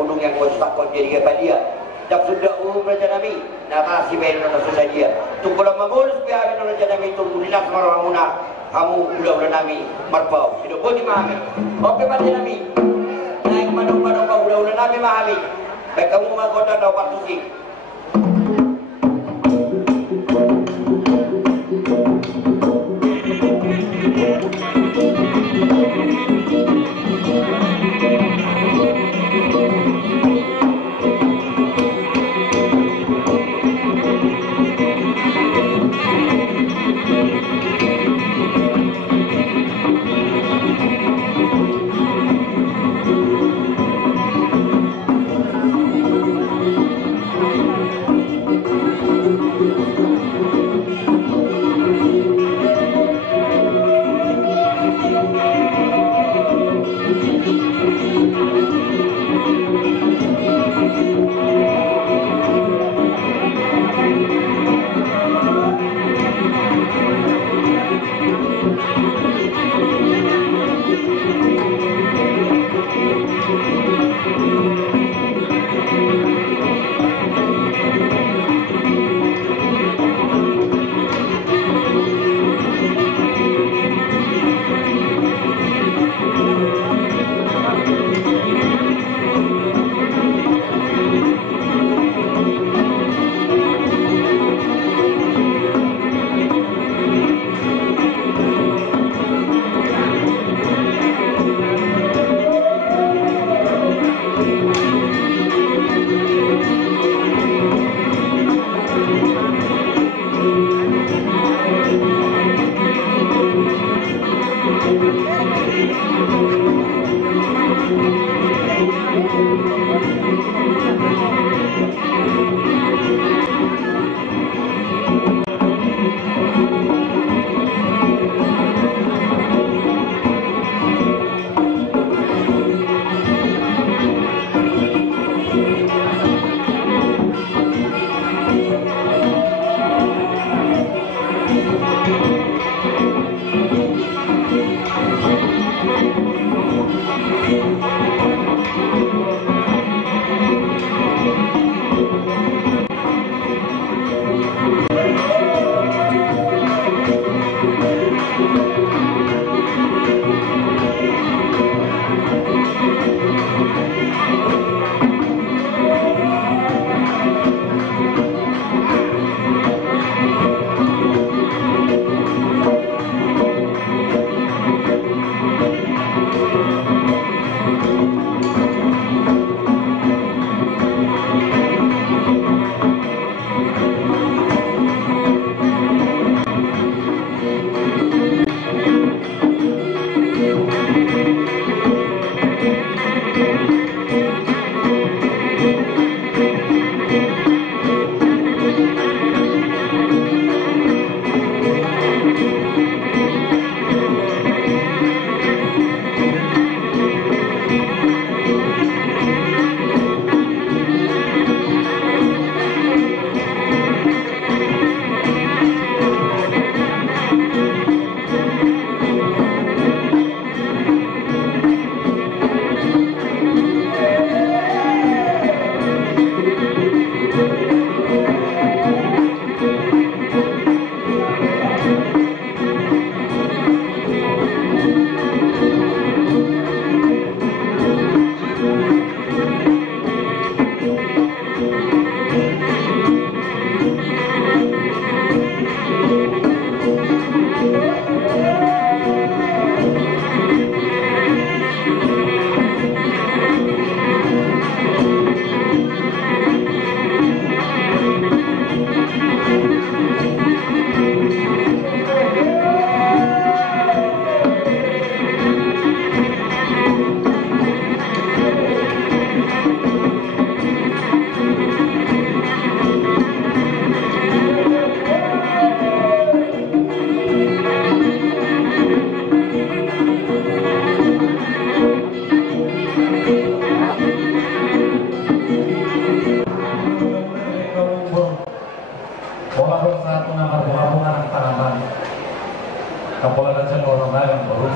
kudung yang kuat takut jadi kepadia dak sudah raja nami nakasi bayi nona saja tunggulah mengurus biar raja nami tunggulah marhamuna kamu udah nami marpau hidup bodi mami oke raja nami naik madong-madong udah nami mami baik kamu mahkota dapat suci Kapolda Jawa Barat baru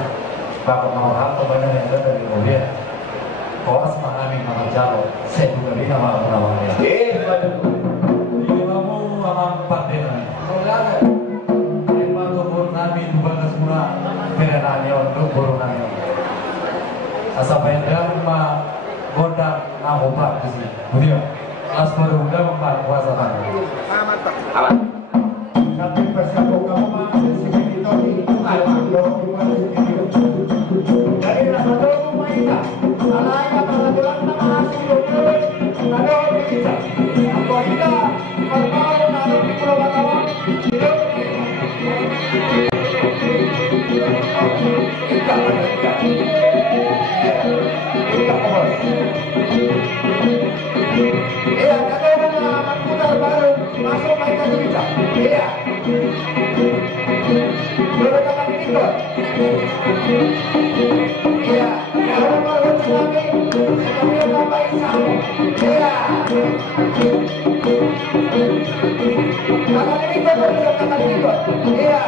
Bapak Maharto banyak yang ada dari Korea. Koras memahami nama Jawa. saya juga bisa melawannya. Kamu amang partena. Tema tubur nami tubagas mula perenanya untuk boronanya. Asa pendam ma gondang nahopak sih. Dia asmaru udah mempan kuasa tanah. Aman. Tapi persiapan kamu mah segini tadi itu apa? Jadi nama tahu mainnya. Alai apa bulan nama asing dulu. Ada bisa. Aku kita kalau naruh di Pulau Batawa. Kita bos. Iya, kalau nama putar baru masuk main ke kita. Iya. Berkata ikut. Iya, kalau mau kami tambahin kamu. Iya. Kata ikut boleh kata ikut. Iya.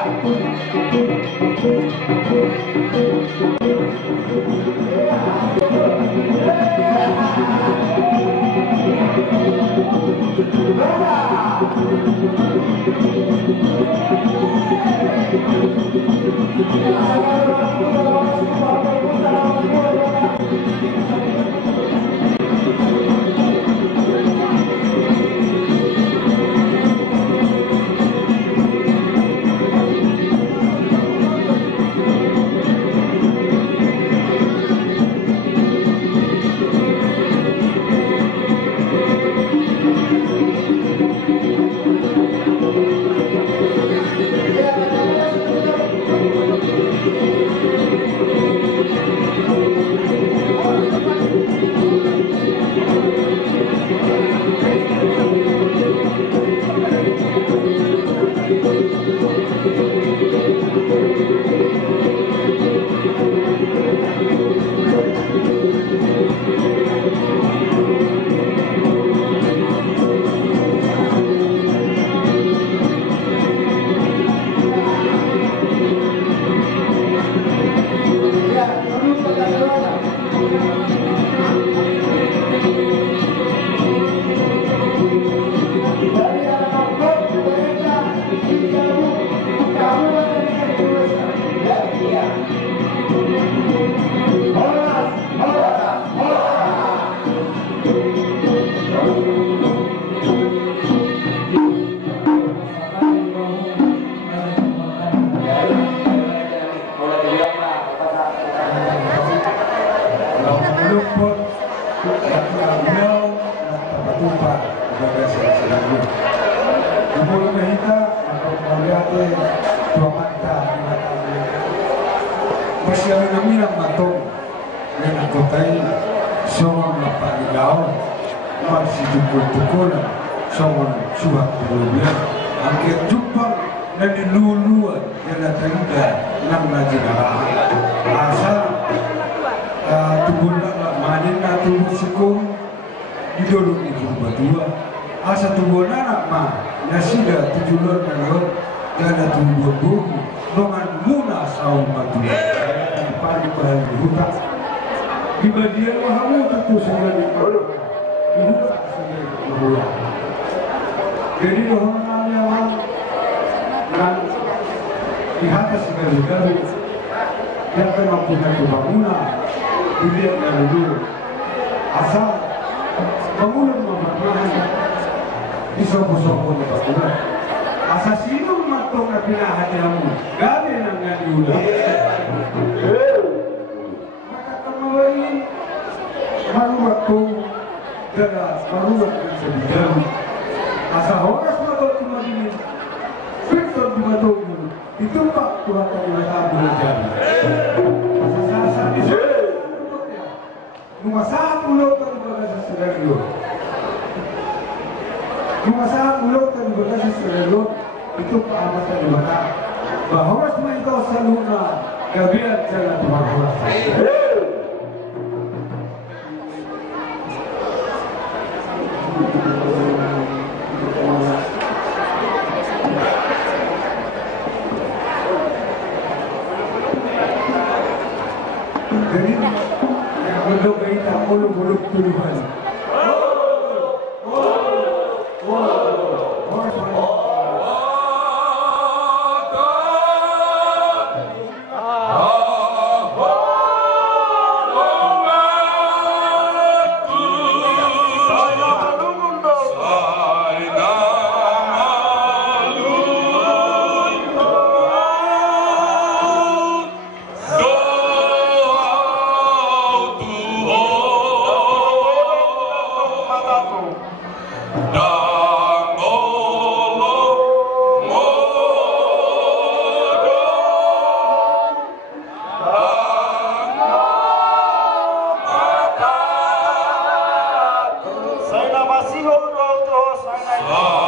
Jadi, yang untuk kita mulu-mulu tuduhan. Sino udah sangat